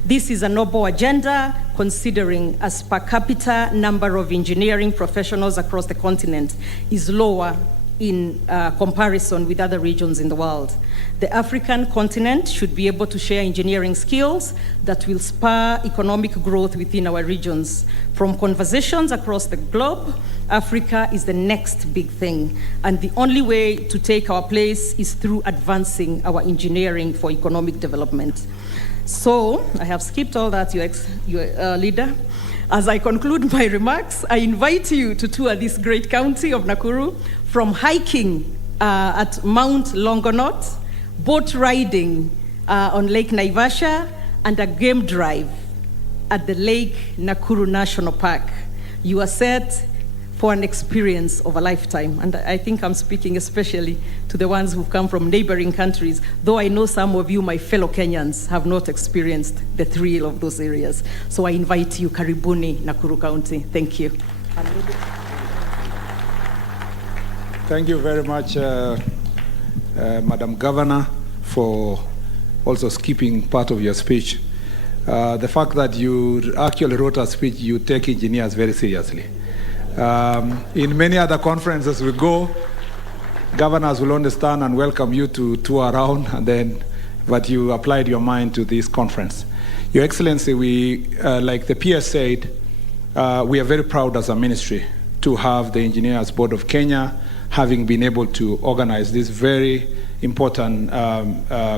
This is a noble agenda, considering as per capita number of engineering professionals across the continent is lower in comparison with other regions in the world. The African continent should be able to share engineering skills that will spur economic growth within our regions. From conversations across the globe, Africa is the next big thing, and the only way to take our place is through advancing our engineering for economic development. So, I have skipped all that, Your Leader. As I conclude my remarks, I invite you to tour this great county of Nakuru, from hiking at Mount Longonot, boat riding on Lake Naivasha, and a game drive at the Lake Nakuru National Park. You are set for an experience of a lifetime. And I think I'm speaking especially to the ones who've come from neighboring countries, though I know some of you, my fellow Kenyans, have not experienced the thrill of those areas. So I invite you, Karibuni, Nakuru County. Thank you. Thank you very much, Madam Governor, for also skipping part of your speech. The fact that you actually wrote a speech, you take engineers very seriously. In many other conferences we go, governors will understand and welcome you to tour around, but you applied your mind to this conference. Your Excellency, we, like the PS said, we are very proud as a ministry to have the Engineers Board of Kenya having been able to organize this very important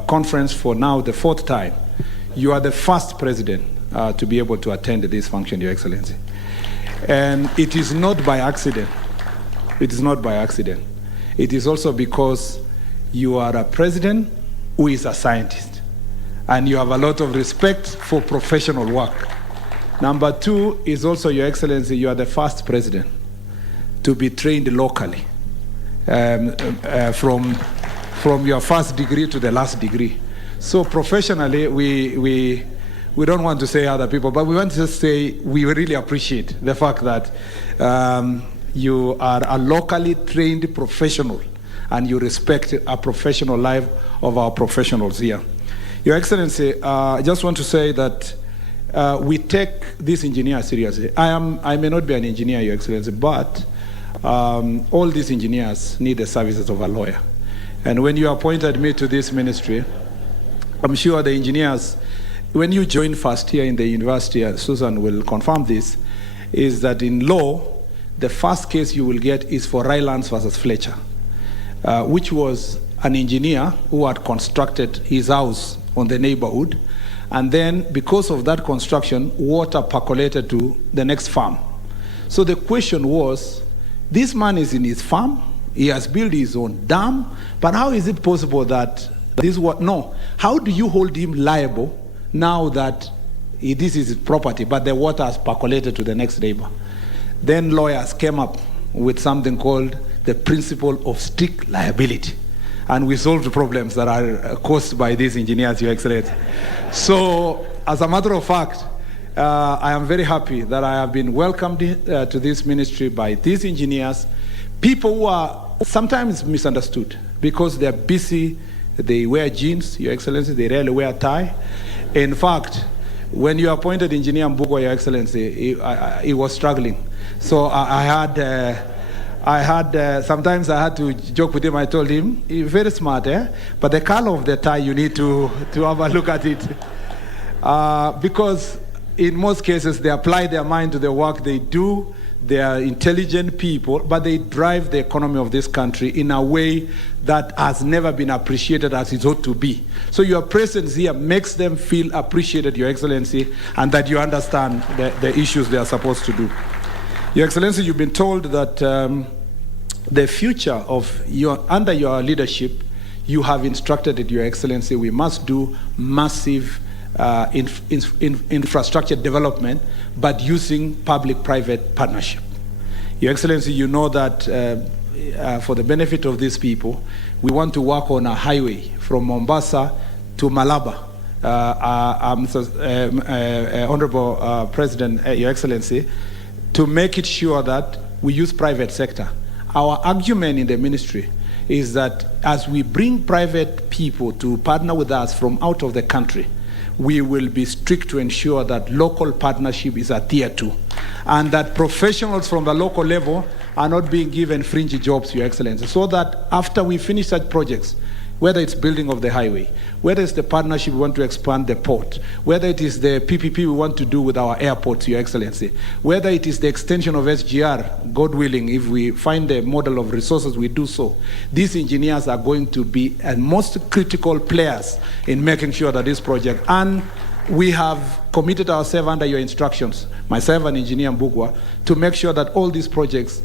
conference for now the 4th time. You are the first president to be able to attend this function, Your Excellency. And it is not by accident. It is not by accident. It is also because you are a president who is a scientist, and you have a lot of respect for professional work. Number 2 is also, Your Excellency, you are the first president to be trained locally, from your first degree to the last degree. So professionally, we don't want to say other people, but we want to say we really appreciate the fact that you are a locally trained professional and you respect a professional life of our professionals here. Your Excellency, I just want to say that we take this engineer seriously. I may not be an engineer, Your Excellency, but all these engineers need the services of a lawyer. And when you appointed me to this ministry, I'm sure the engineers, when you join first year in the university, and Susan will confirm this, is that in law, the first case you will get is for Rylands versus Fletcher, which was an engineer who had constructed his house on the neighborhood, and then because of that construction, water percolated to the next farm. So the question was, this man is in his farm, he has built his own dam, but how is it possible that this what? No, how do you hold him liable now that this is his property, but the water has percolated to the next neighbor? Then lawyers came up with something called the principle of strict liability. And we solved problems that are caused by these engineers, Your Excellency. So, as a matter of fact, I am very happy that I have been welcomed to this ministry by these engineers, people who are sometimes misunderstood because they are busy, they wear jeans, Your Excellency, they rarely wear a tie. In fact, when you appointed Engineer Mbugwa, Your Excellency, he was struggling. So sometimes I had to joke with him. I told him, "You're very smart, but the color of the tie, you need to have a look at it." Because in most cases, they apply their mind to the work they do. They are intelligent people, but they drive the economy of this country in a way that has never been appreciated as it ought to be. So your presence here makes them feel appreciated, Your Excellency, and that you understand the issues they are supposed to do. Your Excellency, you've been told that the future of under your leadership, you have instructed it, Your Excellency, we must do massive infrastructure development, but using public-private partnership. Your Excellency, you know that for the benefit of these people, we want to work on a highway from Mombasa to Malaba. Honorable President, Your Excellency, to make it sure that we use private sector. Our argument in the ministry is that as we bring private people to partner with us from out of the country, we will be strict to ensure that local partnership is adhered to, and that professionals from the local level are not being given fringe jobs, Your Excellency, so that after we finish such projects, whether it's building of the highway, whether it's the partnership we want to expand the port, whether it is the PPP we want to do with our airports, Your Excellency, whether it is the extension of SGR, God willing, if we find the model of resources, we do so. These engineers are going to be most critical players in making sure that this project, and we have committed ourselves under your instructions, myself and Engineer Mbugwa, to make sure that all these projects,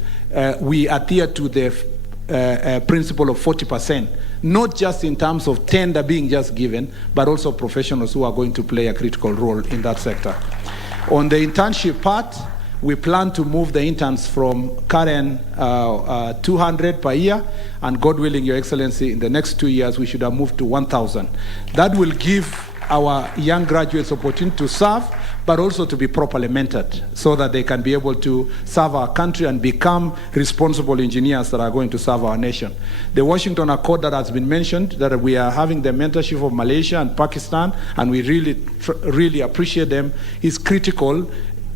we adhere to the principle of 40%, not just in terms of tender being just given, but also professionals who are going to play a critical role in that sector. On the internship part, we plan to move the interns from current 200 per year, and God willing, Your Excellency, in the next 2 years, we should have moved to 1,000. That will give our young graduates opportunity to serve, but also to be properly mentored so that they can be able to serve our country and become responsible engineers that are going to serve our nation. The Washington Accord that has been mentioned, that we are having the mentorship of Malaysia and Pakistan, and we really appreciate them, is critical.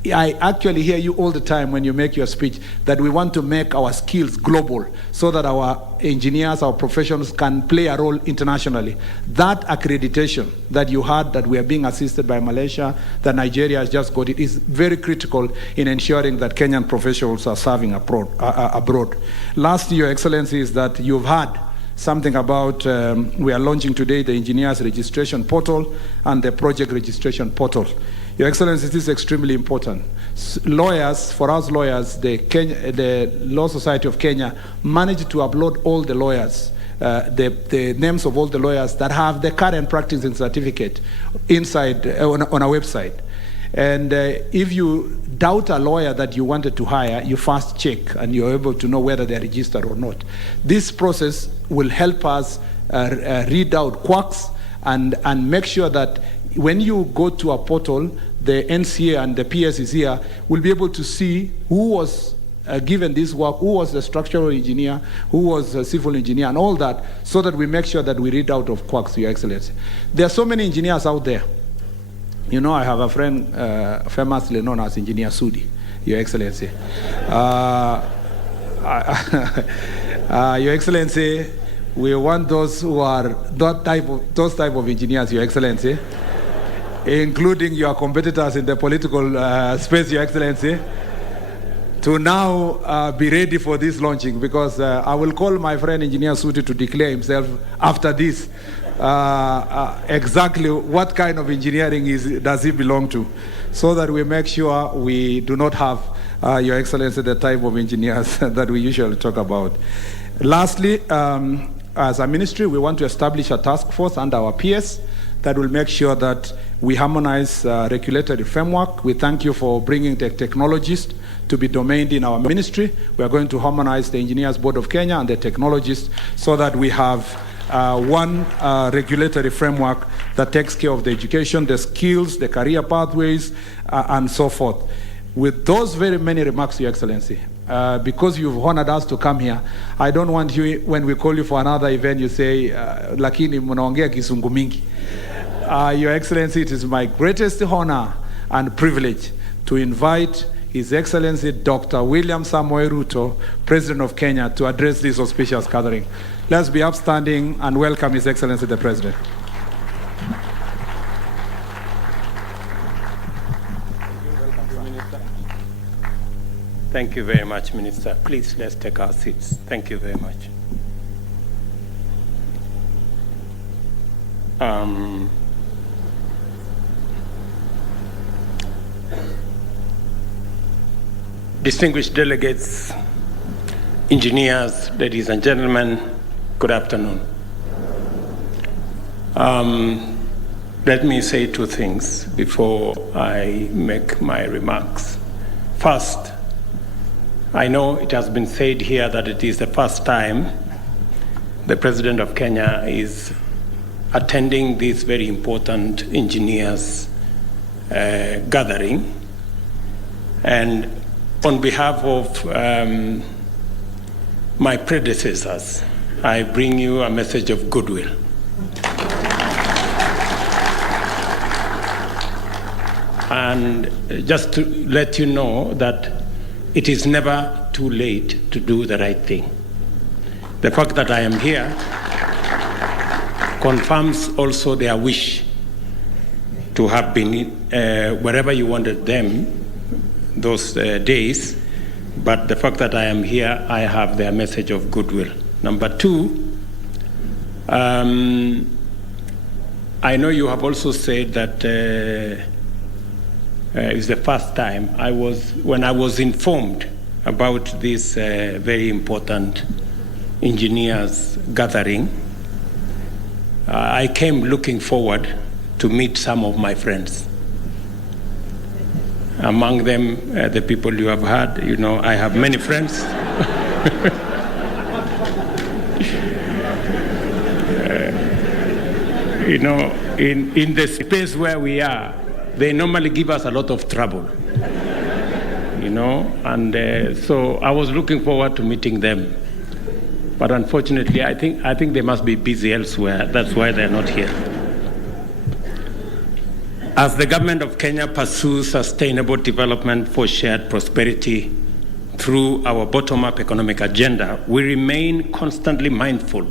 I actually hear you all the time when you make your speech that we want to make our skills global so that our engineers, our professionals can play a role internationally. That accreditation that you had, that we are being assisted by Malaysia, that Nigeria has just got it, is very critical in ensuring that Kenyan professionals are serving abroad. Last, Your Excellency, is that you've had something about, we are launching today the Engineers Registration Portal and the Project Registration Portal. Your Excellency, this is extremely important. Lawyers, for us lawyers, the Law Society of Kenya managed to upload all the lawyers, the names of all the lawyers that have the current practicing certificate inside on a website. And if you doubt a lawyer that you wanted to hire, you first check and you're able to know whether they're registered or not. This process will help us read out quirks and make sure that when you go to a portal, the NCA and the PS is here, will be able to see who was given this work, who was the structural engineer, who was a civil engineer, and all that, so that we make sure that we read out of quirks, Your Excellency. There are so many engineers out there. You know, I have a friend famously known as Engineer Sudi, Your Excellency. Your Excellency, we want those who are those type of engineers, Your Excellency, including your competitors in the political space, Your Excellency, to now be ready for this launching, because I will call my friend Engineer Sudi to declare himself after this exactly what kind of engineering does he belong to, so that we make sure we do not have, Your Excellency, the type of engineers that we usually talk about. Lastly, as a ministry, we want to establish a task force under our PS that will make sure that we harmonize regulatory framework. We thank you for bringing the technologists to be domained in our ministry. We are going to harmonize the Engineers Board of Kenya and the technologists so that we have one regulatory framework that takes care of the education, the skills, the career pathways, and so forth. With those very many remarks, Your Excellency, because you've honored us to come here, I don't want you, when we call you for another event, you say, lakini mnaongea kisungu mingi. Your Excellency, it is my greatest honor and privilege to invite His Excellency Dr. William Samoei Ruto, President of Kenya, to address this auspicious gathering. Let's be upstanding and welcome His Excellency the President. Thank you very much, Minister. Please, let's take our seats. Thank you very much. Distinguished delegates, engineers, ladies and gentlemen, good afternoon. Let me say two things before I make my remarks. First, I know it has been said here that it is the first time the President of Kenya is attending this very important engineers gathering. And on behalf of my predecessors, I bring you a message of goodwill. And just to let you know that it is never too late to do the right thing. The fact that I am here confirms also their wish to have been wherever you wanted them those days, but the fact that I am here, I have their message of goodwill. Number two, I know you have also said that it's the first time when I was informed about this very important engineers gathering, I came looking forward to meet some of my friends. Among them, the people you have heard, you know, I have many friends. You know, in the space where we are, they normally give us a lot of trouble, you know, and so I was looking forward to meeting them. But unfortunately, I think they must be busy elsewhere. That's why they're not here. As the government of Kenya pursues sustainable development for shared prosperity through our bottom-up economic agenda, we remain constantly mindful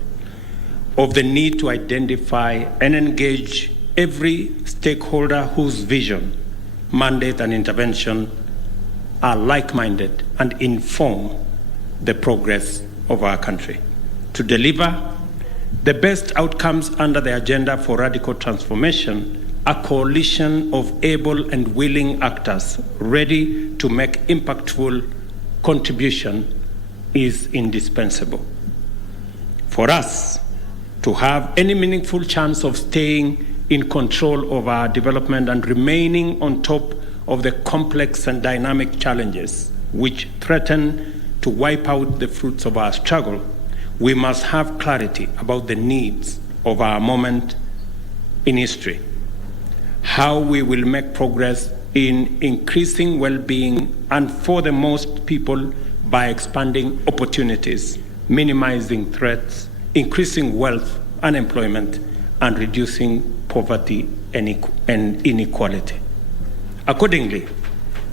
of the need to identify and engage every stakeholder whose vision, mandate, and intervention are like-minded and inform the progress of our country. To deliver the best outcomes under the agenda for radical transformation, a coalition of able and willing actors ready to make impactful contribution is indispensable. For us to have any meaningful chance of staying in control of our development and remaining on top of the complex and dynamic challenges which threaten to wipe out the fruits of our struggle, we must have clarity about the needs of our moment in history, how we will make progress in increasing well-being and for the most people by expanding opportunities, minimizing threats, increasing wealth and employment, and reducing poverty and inequality. Accordingly,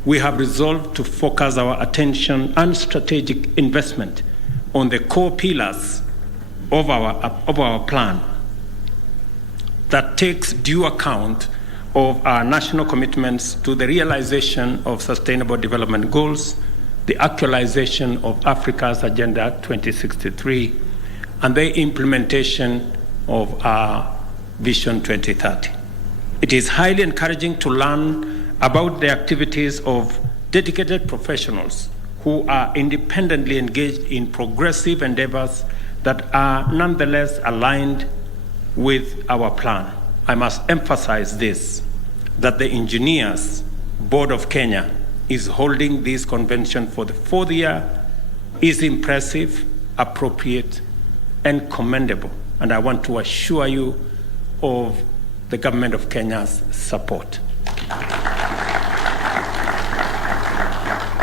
we have resolved to focus our attention and strategic investment on the core pillars of our plan that takes due account of our national commitments to the realization of sustainable development goals, the actualization of Africa's Agenda 2063, and the implementation of our Vision 2030. It is highly encouraging to learn about the activities of dedicated professionals who are independently engaged in progressive endeavors that are nonetheless aligned with our plan. I must emphasize this, that the Engineers Board of Kenya is holding this convention for the fourth year is impressive, appropriate, and commendable. And I want to assure you of the government of Kenya's support.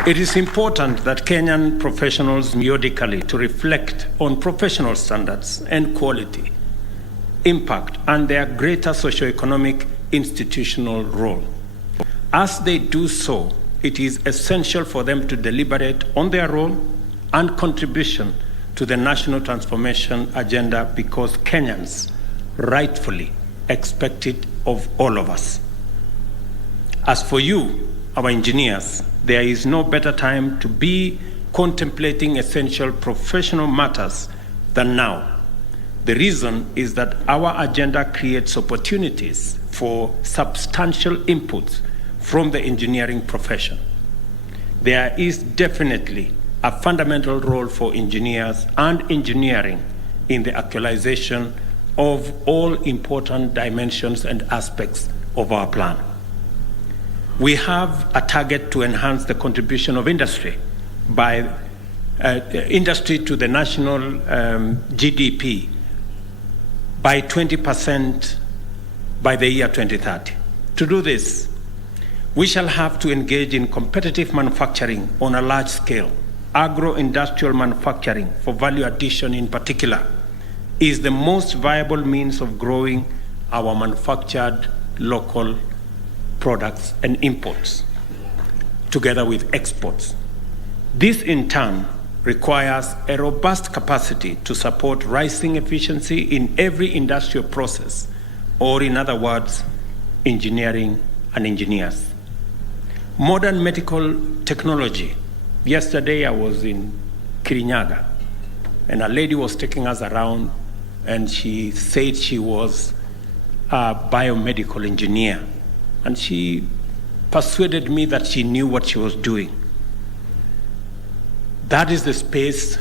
It is important that Kenyan professionals periodically to reflect on professional standards and quality, impact, and their greater socioeconomic institutional role. As they do so, it is essential for them to deliberate on their role and contribution to the national transformation agenda because Kenyans rightfully expect it of all of us. As for you, our engineers, there is no better time to be contemplating essential professional matters than now. The reason is that our agenda creates opportunities for substantial inputs from the engineering profession. There is definitely a fundamental role for engineers and engineering in the actualization of all important dimensions and aspects of our plan. We have a target to enhance the contribution of industry by industry to the national GDP by 20% by the year 2030. To do this, we shall have to engage in competitive manufacturing on a large scale. Agro-industrial manufacturing, for value addition in particular, is the most viable means of growing our manufactured local products and imports, together with exports. This, in turn, requires a robust capacity to support rising efficiency in every industrial process, or in other words, engineering and engineers. Modern medical technology. Yesterday I was in Kirinyaga, and a lady was taking us around, and she said she was a biomedical engineer, and she persuaded me that she knew what she was doing. That is the space,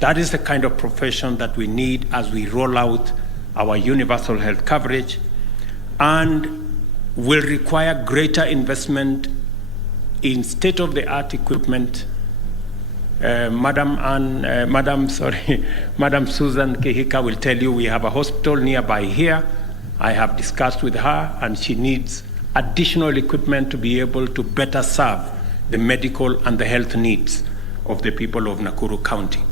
that is the kind of profession that we need as we roll out our universal health coverage, and will require greater investment in state-of-the-art equipment. Madam Susan Kehika will tell you we have a hospital nearby here. I have discussed with her, and she needs additional equipment to be able to better serve the medical and the health needs of the people of Nakuru County.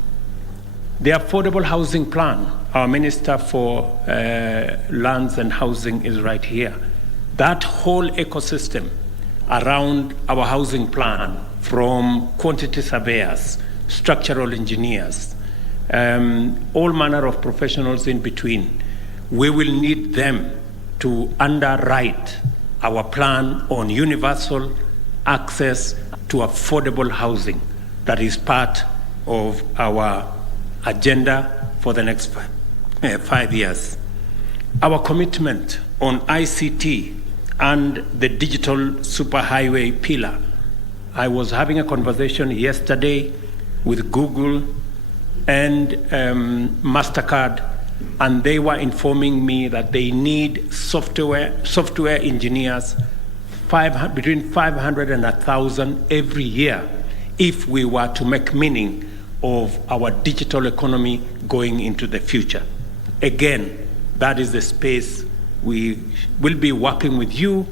The affordable housing plan, our Minister for Lands and Housing is right here. That whole ecosystem around our housing plan, from quantity surveyors, structural engineers, all manner of professionals in between, we will need them to underwrite our plan on universal access to affordable housing. That is part of our agenda for the next 5 years. Our commitment on ICT and the digital superhighway pillar. I was having a conversation yesterday with Google and MasterCard, and they were informing me that they need software engineers between 500 and 1,000 every year if we were to make meaning of our digital economy going into the future. Again, that is the space we will be working with you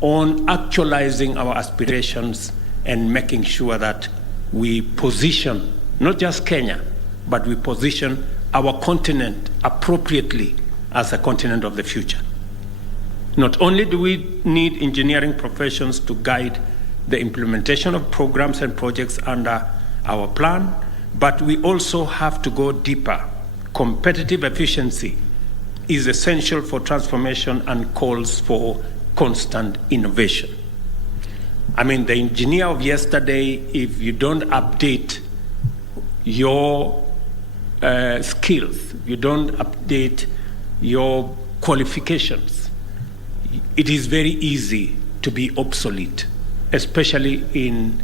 on actualizing our aspirations and making sure that we position not just Kenya, but we position our continent appropriately as a continent of the future. Not only do we need engineering professions to guide the implementation of programs and projects under our plan, but we also have to go deeper. Competitive efficiency is essential for transformation and calls for constant innovation. I mean, the engineer of yesterday, if you don't update your skills, you don't update your qualifications, it is very easy to be obsolete, especially in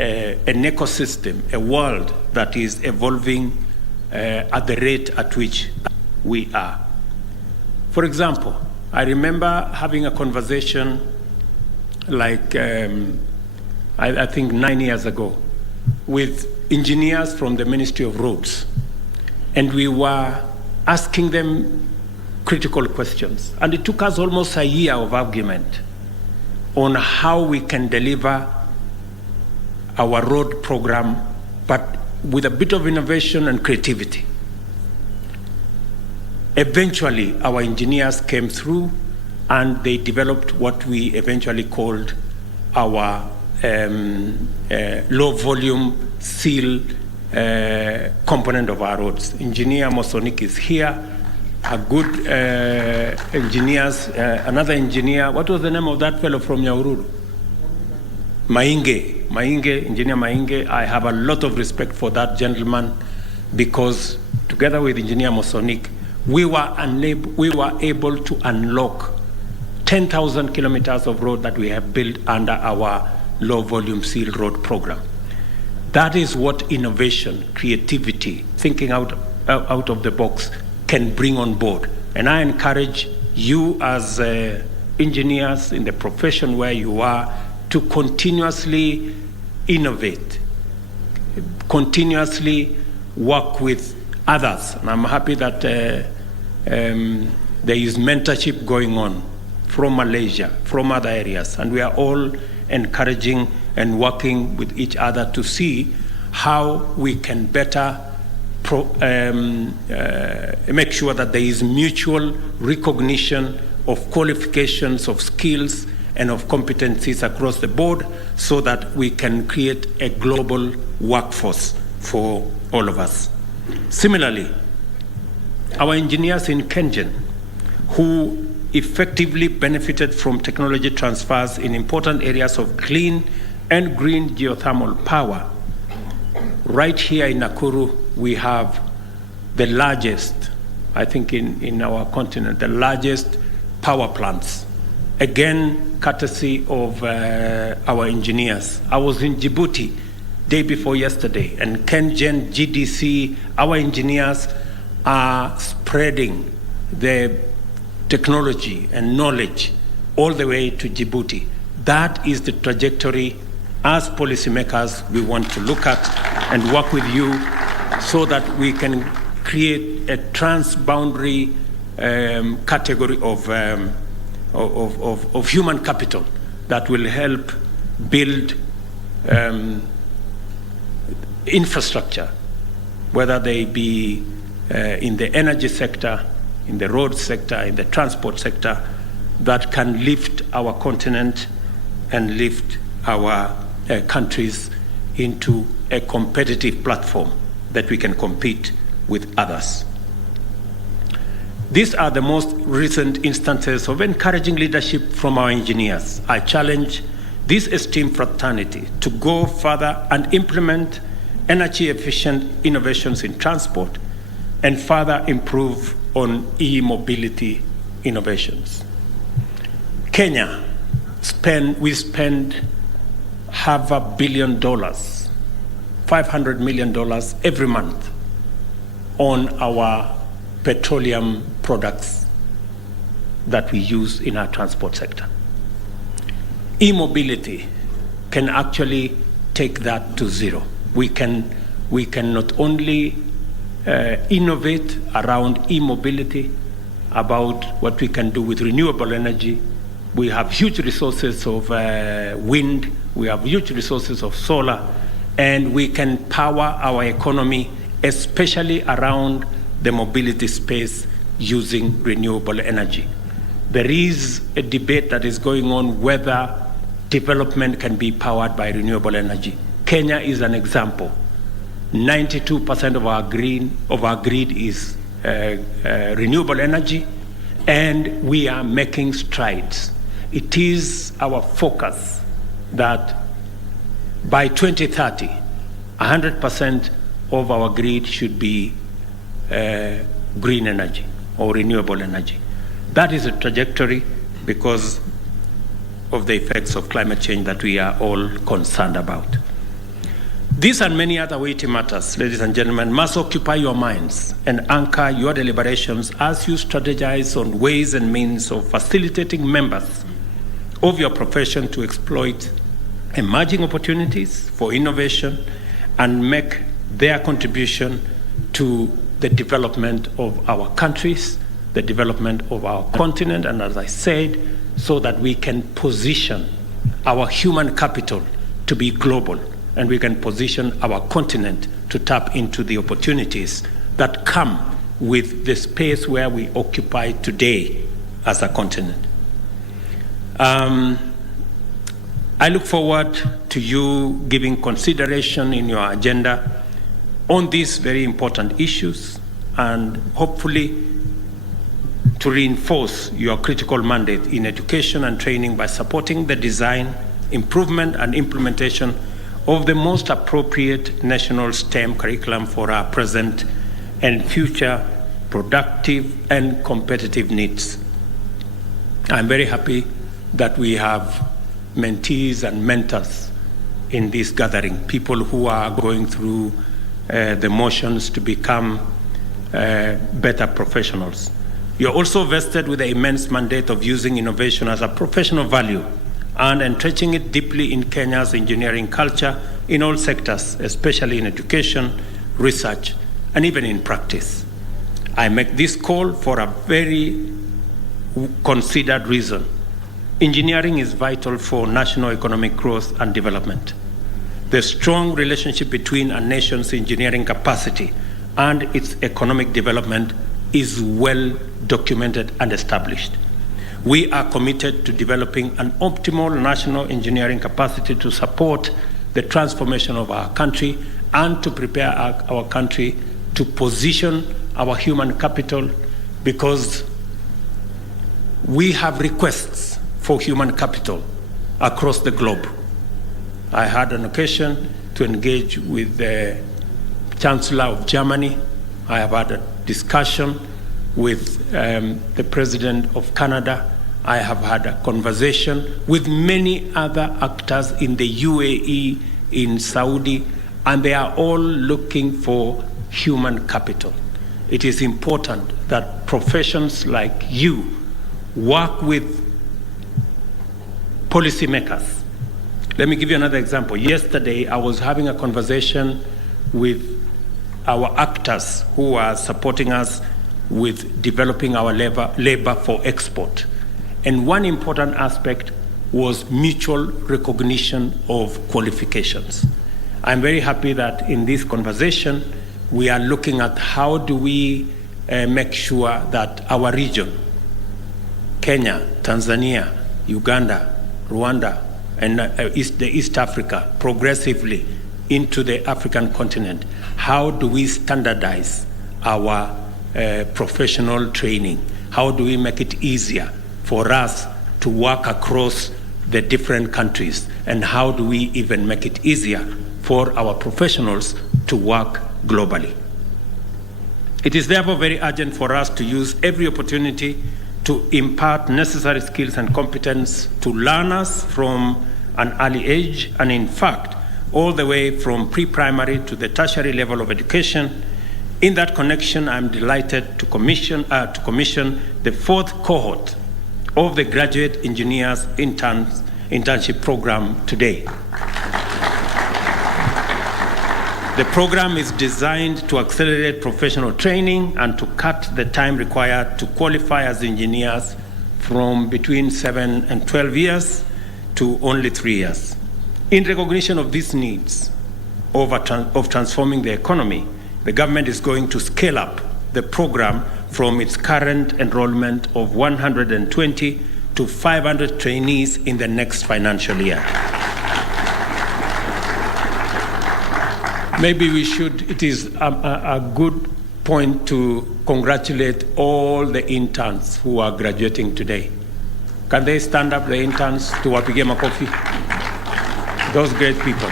an ecosystem, a world that is evolving at the rate at which we are. For example, I remember having a conversation like, I think 9 years ago, with engineers from the Ministry of Roads. And we were asking them critical questions. And it took us almost a year of argument on how we can deliver our road program, but with a bit of innovation and creativity. Eventually, our engineers came through and they developed what we eventually called our low volume seal component of our roads. Engineer Mosonik is here, a good engineers, another engineer, what was the name of that fellow from Nyahururu? Mainge, Engineer Mainge. I have a lot of respect for that gentleman because together with Engineer Mosonik, we were able to unlock 10,000 kilometers of road that we have built under our low volume seal road program. That is what innovation, creativity, thinking out of the box can bring on board. And I encourage you as engineers in the profession where you are to continuously innovate, continuously work with others. And I'm happy that there is mentorship going on from Malaysia, from other areas, and we are all encouraging and working with each other to see how we can better make sure that there is mutual recognition of qualifications, of skills, and of competencies across the board, so that we can create a global workforce for all of us. Similarly, our engineers in Kengen, who effectively benefited from technology transfers in important areas of clean and green geothermal power. Right here in Nakuru, we have the largest, I think in our continent, the largest power plants. Again, courtesy of our engineers. I was in Djibouti day before yesterday, and Kengen, GDC, our engineers are spreading the technology and knowledge all the way to Djibouti. That is the trajectory as policymakers we want to look at and work with you so that we can create a transboundary category of human capital that will help build infrastructure, whether they be in the energy sector, in the road sector, in the transport sector, that can lift our continent and lift our countries into a competitive platform that we can compete with others. These are the most recent instances of encouraging leadership from our engineers. I challenge this esteemed fraternity to go further and implement energy-efficient innovations in transport and further improve on e-mobility innovations. Kenya, we spend $500 million, $500 million every month on our petroleum products that we use in our transport sector. E-mobility can actually take that to zero. We can not only innovate around e-mobility, about what we can do with renewable energy. We have huge resources of wind, we have huge resources of solar, and we can power our economy, especially around the mobility space, using renewable energy. There is a debate that is going on whether development can be powered by renewable energy. Kenya is an example. 92% of our grid is renewable energy, and we are making strides. It is our focus that by 2030, 100% of our grid should be green energy or renewable energy. That is a trajectory because of the effects of climate change that we are all concerned about. These and many other weighty matters, ladies and gentlemen, must occupy your minds and anchor your deliberations as you strategize on ways and means of facilitating members of your profession to exploit emerging opportunities for innovation and make their contribution to the development of our countries, the development of our continent, and as I said, so that we can position our human capital to be global, and we can position our continent to tap into the opportunities that come with the space where we occupy today as a continent. I look forward to you giving consideration in your agenda on these very important issues, and hopefully to reinforce your critical mandate in education and training by supporting the design, improvement, and implementation of the most appropriate national STEM curriculum for our present and future productive and competitive needs. I'm very happy that we have mentees and mentors in this gathering, people who are going through the motions to become better professionals. You're also vested with the immense mandate of using innovation as a professional value and entrenching it deeply in Kenya's engineering culture in all sectors, especially in education, research, and even in practice. I make this call for a very considered reason. Engineering is vital for national economic growth and development. The strong relationship between a nation's engineering capacity and its economic development is well documented and established. We are committed to developing an optimal national engineering capacity to support the transformation of our country and to prepare our country to position our human capital, because we have requests for human capital across the globe. I had an occasion to engage with the Chancellor of Germany. I have had a discussion with the President of Canada. I have had a conversation with many other actors in the UAE, in Saudi, and they are all looking for human capital. It is important that professions like you work with policymakers. Let me give you another example. Yesterday, I was having a conversation with our actors who are supporting us with developing our labor for export. And one important aspect was mutual recognition of qualifications. I'm very happy that in this conversation, we are looking at how do we make sure that our region, Kenya, Tanzania, Uganda, Rwanda, and East Africa, progressively into the African continent, how do we standardize our professional training? How do we make it easier for us to work across the different countries? And how do we even make it easier for our professionals to work globally? It is therefore very urgent for us to use every opportunity to impart necessary skills and competence to learners from an early age, and in fact, all the way from pre-primary to the tertiary level of education. In that connection, I'm delighted to commission the fourth cohort of the Graduate Engineers Internship Program today. The program is designed to accelerate professional training and to cut the time required to qualify as engineers from between 7 and 12 years to only 3 years. In recognition of these needs of transforming the economy, the government is going to scale up the program from its current enrollment of 120 to 500 trainees in the next financial year. Maybe we should, it is a good point to congratulate all the interns who are graduating today. Can they stand up, the interns, to wapige makofi? Those great people.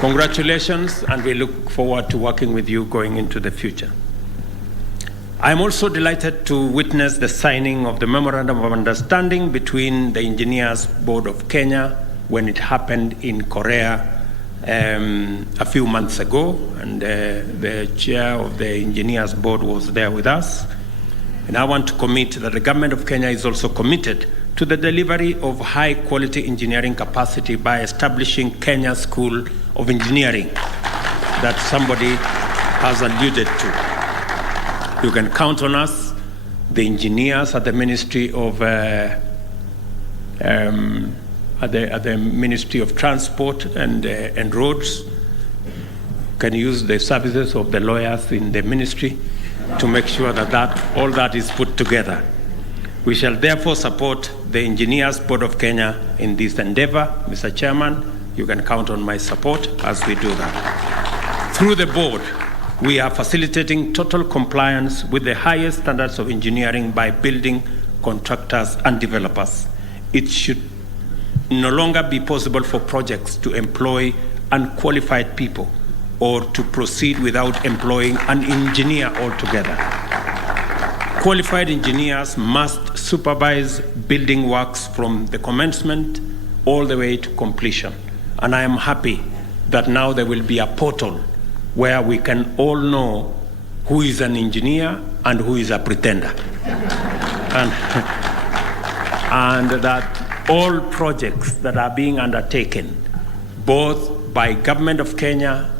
Congratulations, and we look forward to working with you going into the future. I'm also delighted to witness the signing of the Memorandum of Understanding between the Engineers Board of Kenya when it happened in Korea a few months ago, and the chair of the Engineers Board was there with us. And I want to commit that the government of Kenya is also committed to the delivery of high-quality engineering capacity by establishing Kenya School of Engineering that somebody has alluded to. You can count on us, the engineers at the Ministry of the Ministry of Transport and Roads. Can use the services of the lawyers in the ministry to make sure that all that is put together. We shall therefore support the Engineers Board of Kenya in this endeavor. Mr. Chairman, you can count on my support as we do that. Through the board, we are facilitating total compliance with the highest standards of engineering by building contractors and developers. It should no longer be possible for projects to employ unqualified people or to proceed without employing an engineer altogether. Qualified engineers must supervise building works from the commencement all the way to completion. And I am happy that now there will be a portal where we can all know who is an engineer and who is a pretender. And that all projects that are being undertaken, both by government of Kenya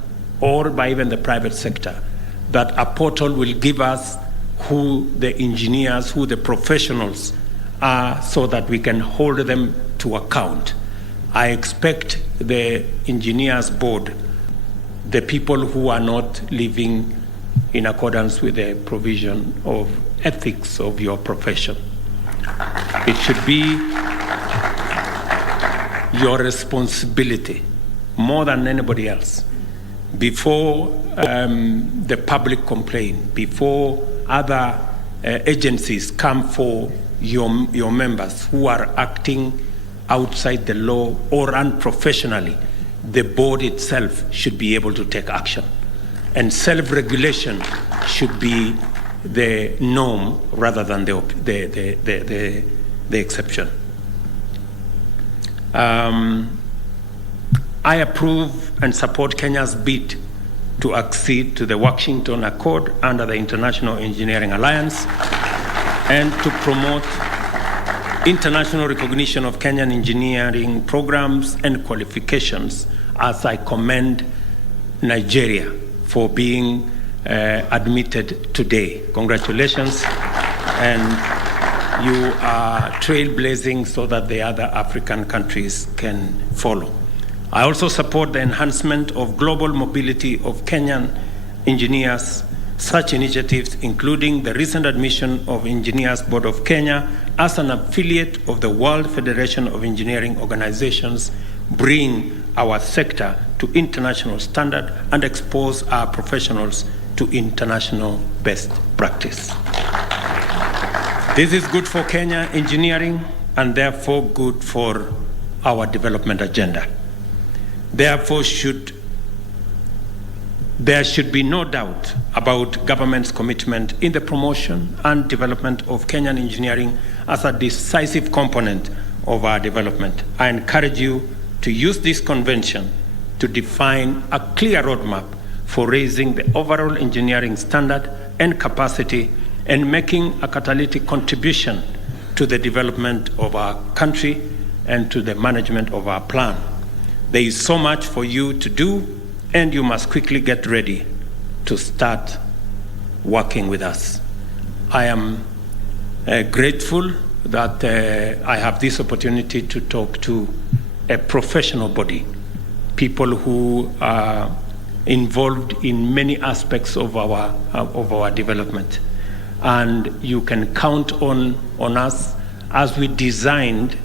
or by even the private sector, that a portal will give us who the engineers, who the professionals are, so that we can hold them to account. I expect the engineers board, the people who are not living in accordance with the provision of ethics of your profession. It should be your responsibility more than anybody else. Before the public complaint, before other agencies come for your members who are acting outside the law or unprofessionally, the board itself should be able to take action. And self-regulation should be the norm rather than the exception. I approve and support Kenya's bid to accede to the Washington Accord under the International Engineering Alliance and to promote international recognition of Kenyan engineering programs and qualifications, as I commend Nigeria for being admitted today. Congratulations, and you are trailblazing so that the other African countries can follow. I also support the enhancement of global mobility of Kenyan engineers. Such initiatives, including the recent admission of Engineers Board of Kenya as an affiliate of the World Federation of Engineering Organizations, bring our sector to international standard and expose our professionals to international best practice. This is good for Kenya engineering and therefore good for our development agenda. Therefore, there should be no doubt about government's commitment in the promotion and development of Kenyan engineering as a decisive component of our development. I encourage you to use this convention to define a clear roadmap for raising the overall engineering standard and capacity and making a catalytic contribution to the development of our country and to the management of our plan. There is so much for you to do, and you must quickly get ready to start working with us. I am grateful that I have this opportunity to talk to a professional body, people who are involved in many aspects of our development. And you can count on us as we designed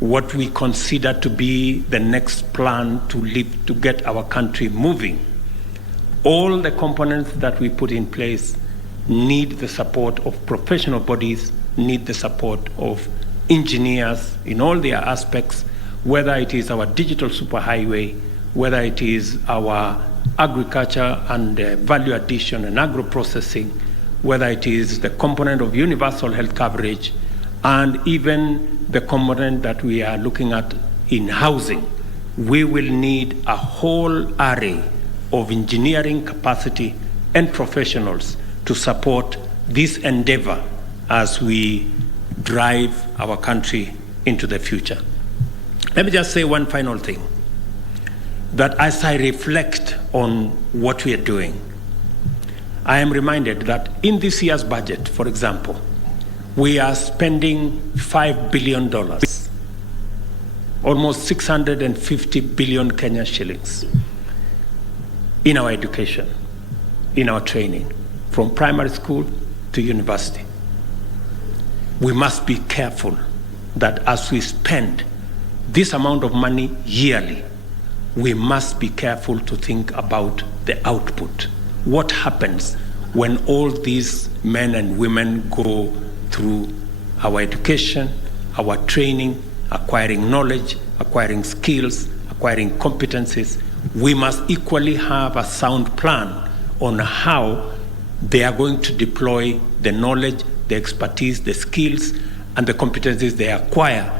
what we consider to be the next plan to get our country moving. All the components that we put in place need the support of professional bodies, need the support of engineers in all their aspects, whether it is our digital superhighway, whether it is our agriculture and value addition and agro-processing, whether it is the component of universal health coverage, and even the component that we are looking at in housing. We will need a whole array of engineering capacity and professionals to support this endeavor as we drive our country into the future. Let me just say one final thing, that as I reflect on what we are doing, I am reminded that in this year's budget, for example, we are spending $5 billion, almost 650 billion Kenyan shillings, in our education, in our training, from primary school to university. We must be careful that as we spend this amount of money yearly, we must be careful to think about the output. What happens when all these men and women go through our education, our training, acquiring knowledge, acquiring skills, acquiring competencies? We must equally have a sound plan on how they are going to deploy the knowledge, the expertise, the skills, and the competencies they acquire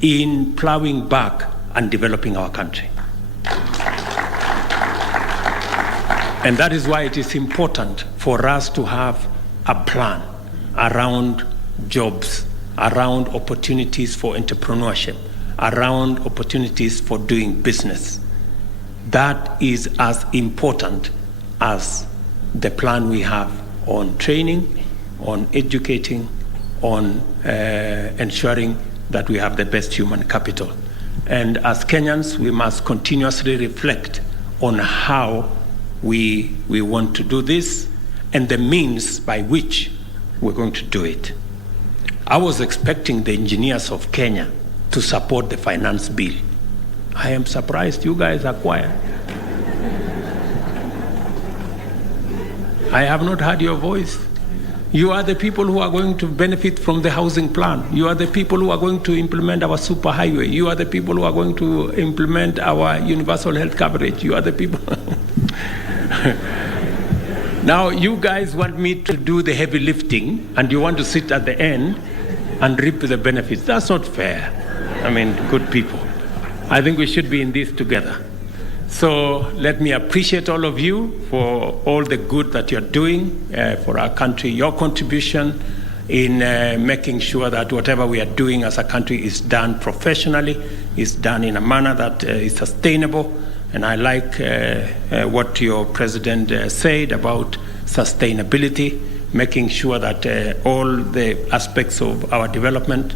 in plowing back and developing our country. And that is why it is important for us to have a plan around jobs, around opportunities for entrepreneurship, around opportunities for doing business. That is as important as the plan we have on training, on educating, on ensuring that we have the best human capital. And as Kenyans, we must continuously reflect on how we want to do this and the means by which we're going to do it. I was expecting the engineers of Kenya to support the finance bill. I am surprised you guys are quiet. I have not heard your voice. You are the people who are going to benefit from the housing plan. You are the people who are going to implement our superhighway. You are the people who are going to implement our universal health coverage. You are the people. Now, you guys want me to do the heavy lifting, and you want to sit at the end and reap the benefits. That's not fair. I mean, good people. I think we should be in this together. So let me appreciate all of you for all the good that you're doing for our country, your contribution in making sure that whatever we are doing as a country is done professionally, is done in a manner that is sustainable. And I like what your president said about sustainability, making sure that all the aspects of our development.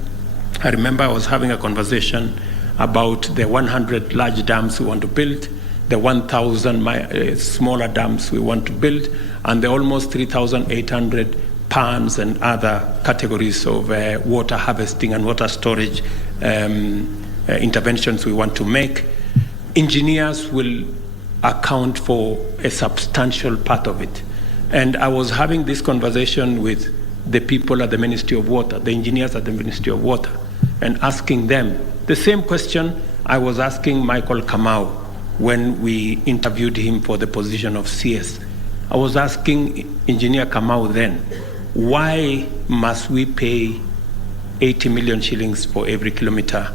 I remember I was having a conversation about the 100 large dams we want to build, the 1,000 smaller dams we want to build, and the almost 3,800 ponds and other categories of water harvesting and water storage interventions we want to make. Engineers will account for a substantial part of it. And I was having this conversation with the people at the Ministry of Water, the engineers at the Ministry of Water, and asking them the same question I was asking Michael Kamau when we interviewed him for the position of CS. I was asking Engineer Kamau then, why must we pay 80 million shillings for every kilometer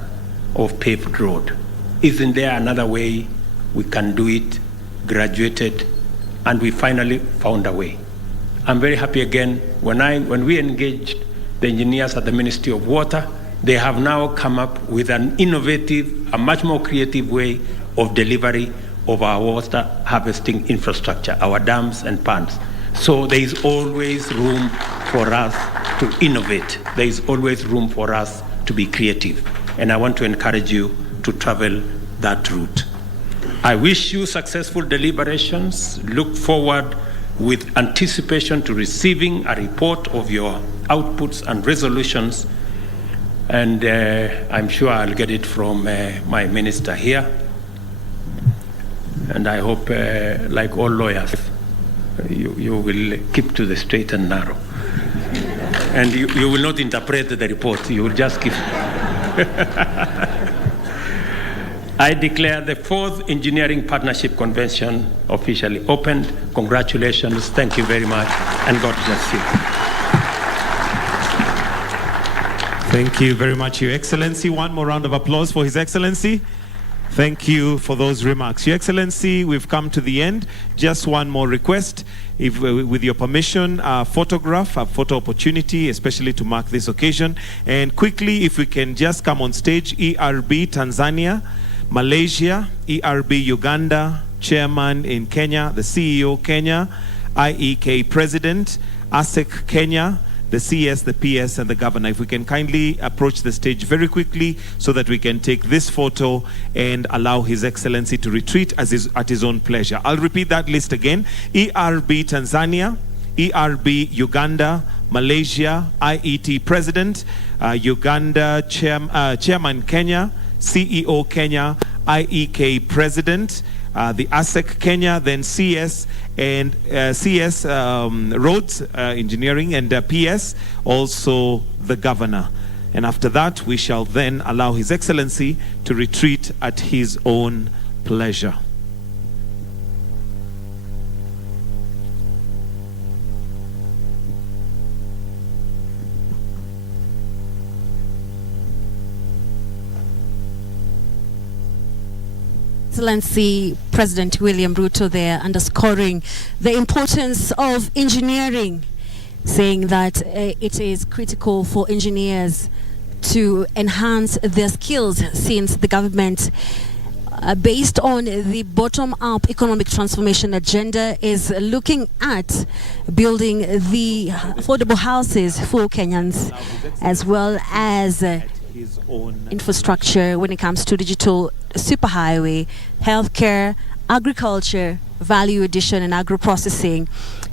of paved road? Isn't there another way we can do it, graduated, and we finally found a way? I'm very happy again, when we engaged the engineers at the Ministry of Water, they have now come up with an innovative, a much more creative way of delivery of our water harvesting infrastructure, our dams and ponds. So there is always room for us to innovate. There is always room for us to be creative. And I want to encourage you to travel that route. I wish you successful deliberations. Look forward with anticipation to receiving a report of your outputs and resolutions. And I'm sure I'll get it from my minister here. And I hope, like all lawyers, you will keep to the straight and narrow. And you will not interpret the report, you will just keep. I declare the 4th Engineering Partnership Convention officially opened. Congratulations, thank you very much, and God bless you. Thank you very much, Your Excellency. One more round of applause for His Excellency. Thank you for those remarks. Your Excellency, we've come to the end. Just one more request. If, with your permission, a photograph, a photo opportunity, especially to mark this occasion. And quickly, if we can just come on stage, ERB Tanzania, Malaysia, ERB Uganda, Chairman in Kenya, the CEO Kenya, IEK President, ASEC Kenya, the CS, the PS, and the Governor. If we can kindly approach the stage very quickly so that we can take this photo and allow His Excellency to retreat at his own pleasure. I'll repeat that list again. ERB Tanzania, ERB Uganda, Malaysia, IET President, Uganda Chairman Kenya, CEO Kenya, IEK President, the ASEC Kenya, then CS and CS Roads Engineering, and PS, also the Governor. And after that, we shall then allow His Excellency to retreat at his own pleasure. Excellency President William Ruto there underscoring the importance of engineering, saying that it is critical for engineers to enhance their skills since the government, based on the bottom-up economic transformation agenda, is looking at building the affordable houses for Kenyans, as well as infrastructure when it comes to digital superhighway, healthcare, agriculture, value addition and agro-processing.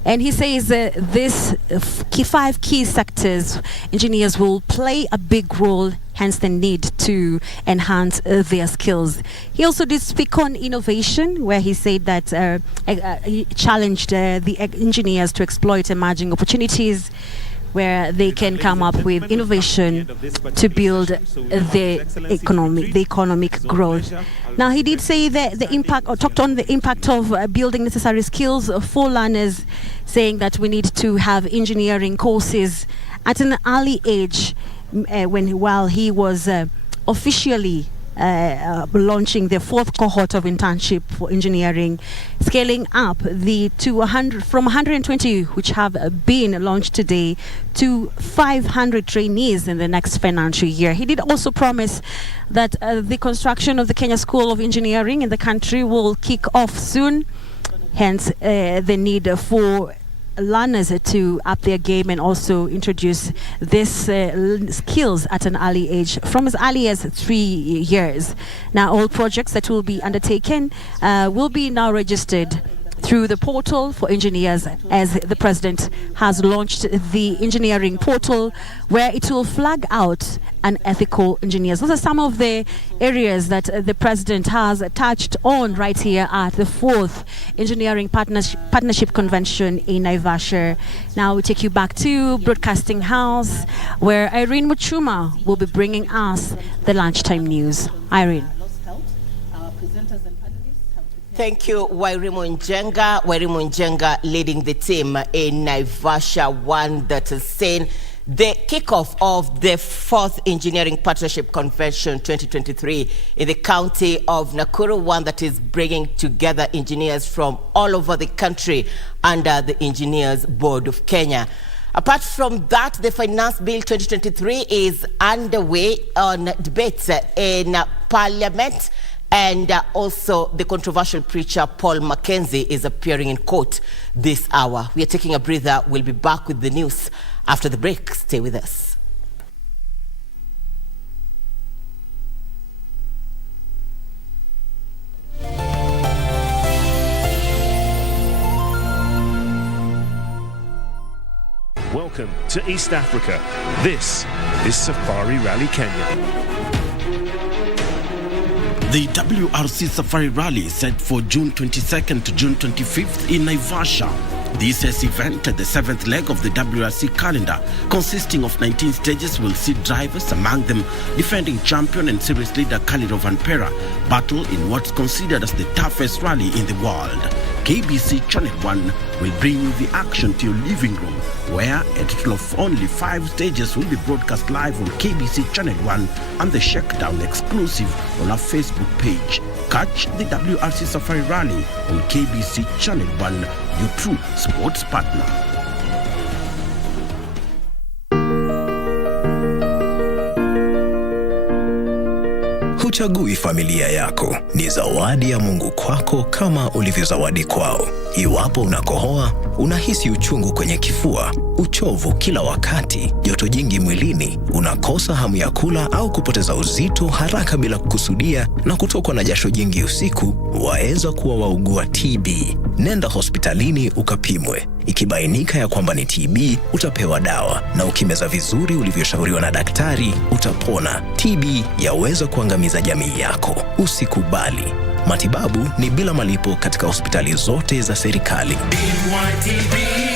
And he says that this 5 key sectors, engineers will play a big role, hence the need to enhance their skills. He also did speak on innovation, where he said that he challenged the engineers to exploit emerging opportunities where they can come up with innovation to build the economic growth. Now, he did say that the impact, or talked on the impact of building necessary skills for learners, saying that we need to have engineering courses at an early age, while he was officially launching the 4th cohort of internship for engineering, scaling up from 120 which have been launched today to 500 trainees in the next financial year. He did also promise that the construction of the Kenya School of Engineering in the country will kick off soon, hence the need for learners to up their game and also introduce this skills at an early age, from as early as 3 years. Now, all projects that will be undertaken will be now registered through the portal for engineers, as the president has launched the engineering portal, where it will flag out unethical engineers. Those are some of the areas that the president has touched on right here at the 4th Engineering Partnership Convention in Naivasha. Now we take you back to Broadcasting House, where Irene Muchuma will be bringing us the lunchtime news. Irene. Thank you, Wairimu Njenga. Wairimu Njenga leading the team in Naivasha, one that is saying the kickoff of the 4th Engineering Partnership Convention 2023 in the county of Nakuru, one that is bringing together engineers from all over the country under the Engineers Board of Kenya. Apart from that, the Finance Bill 2023 is underway on debates in Parliament. And also the controversial preacher Paul Mackenzie is appearing in court this hour. We are taking a breather. We'll be back with the news after the break. Stay with us. Welcome to East Africa. This is Safari Rally Kenya. The WRC Safari Rally is set for June 22nd to June 25th in Naivasha. This year's event, the 7th leg of the WRC calendar, consisting of 19 stages, will see drivers, among them defending champion and series leader Khalid Vampera, battle in what's considered as the toughest rally in the world. KBC Channel 1 will bring you the action to your living room, where a total of only 5 stages will be broadcast live on KBC Channel 1 and the Shakedown exclusive on our Facebook page. Catch the WRC Safari Rally on KBC Channel 1, your true sports partner. Huchagui familia yako, ni zawadi ya Mungu kwako kama ulivyozawadi kwao. Iwapo unakohoa, unahisi uchungu kwenye kifua, uchovu kila wakati, joto jingi mwilini, unakosa hamu ya kula au kupoteza uzito haraka bila kukusudia, na kutokwa na jasho jingi usiku, waweza kuwa waugua TB. Nenda hospitalini ukapimwe. Ikibainika ya kwamba ni TB, utapewa dawa, na ukimeza vizuri ulivyoshauriwa na daktari, utapona. TB yaweza kuangamiza jamii yako. Usikubali. Matibabu ni bila malipo katika hospitali zote za serikali. TB.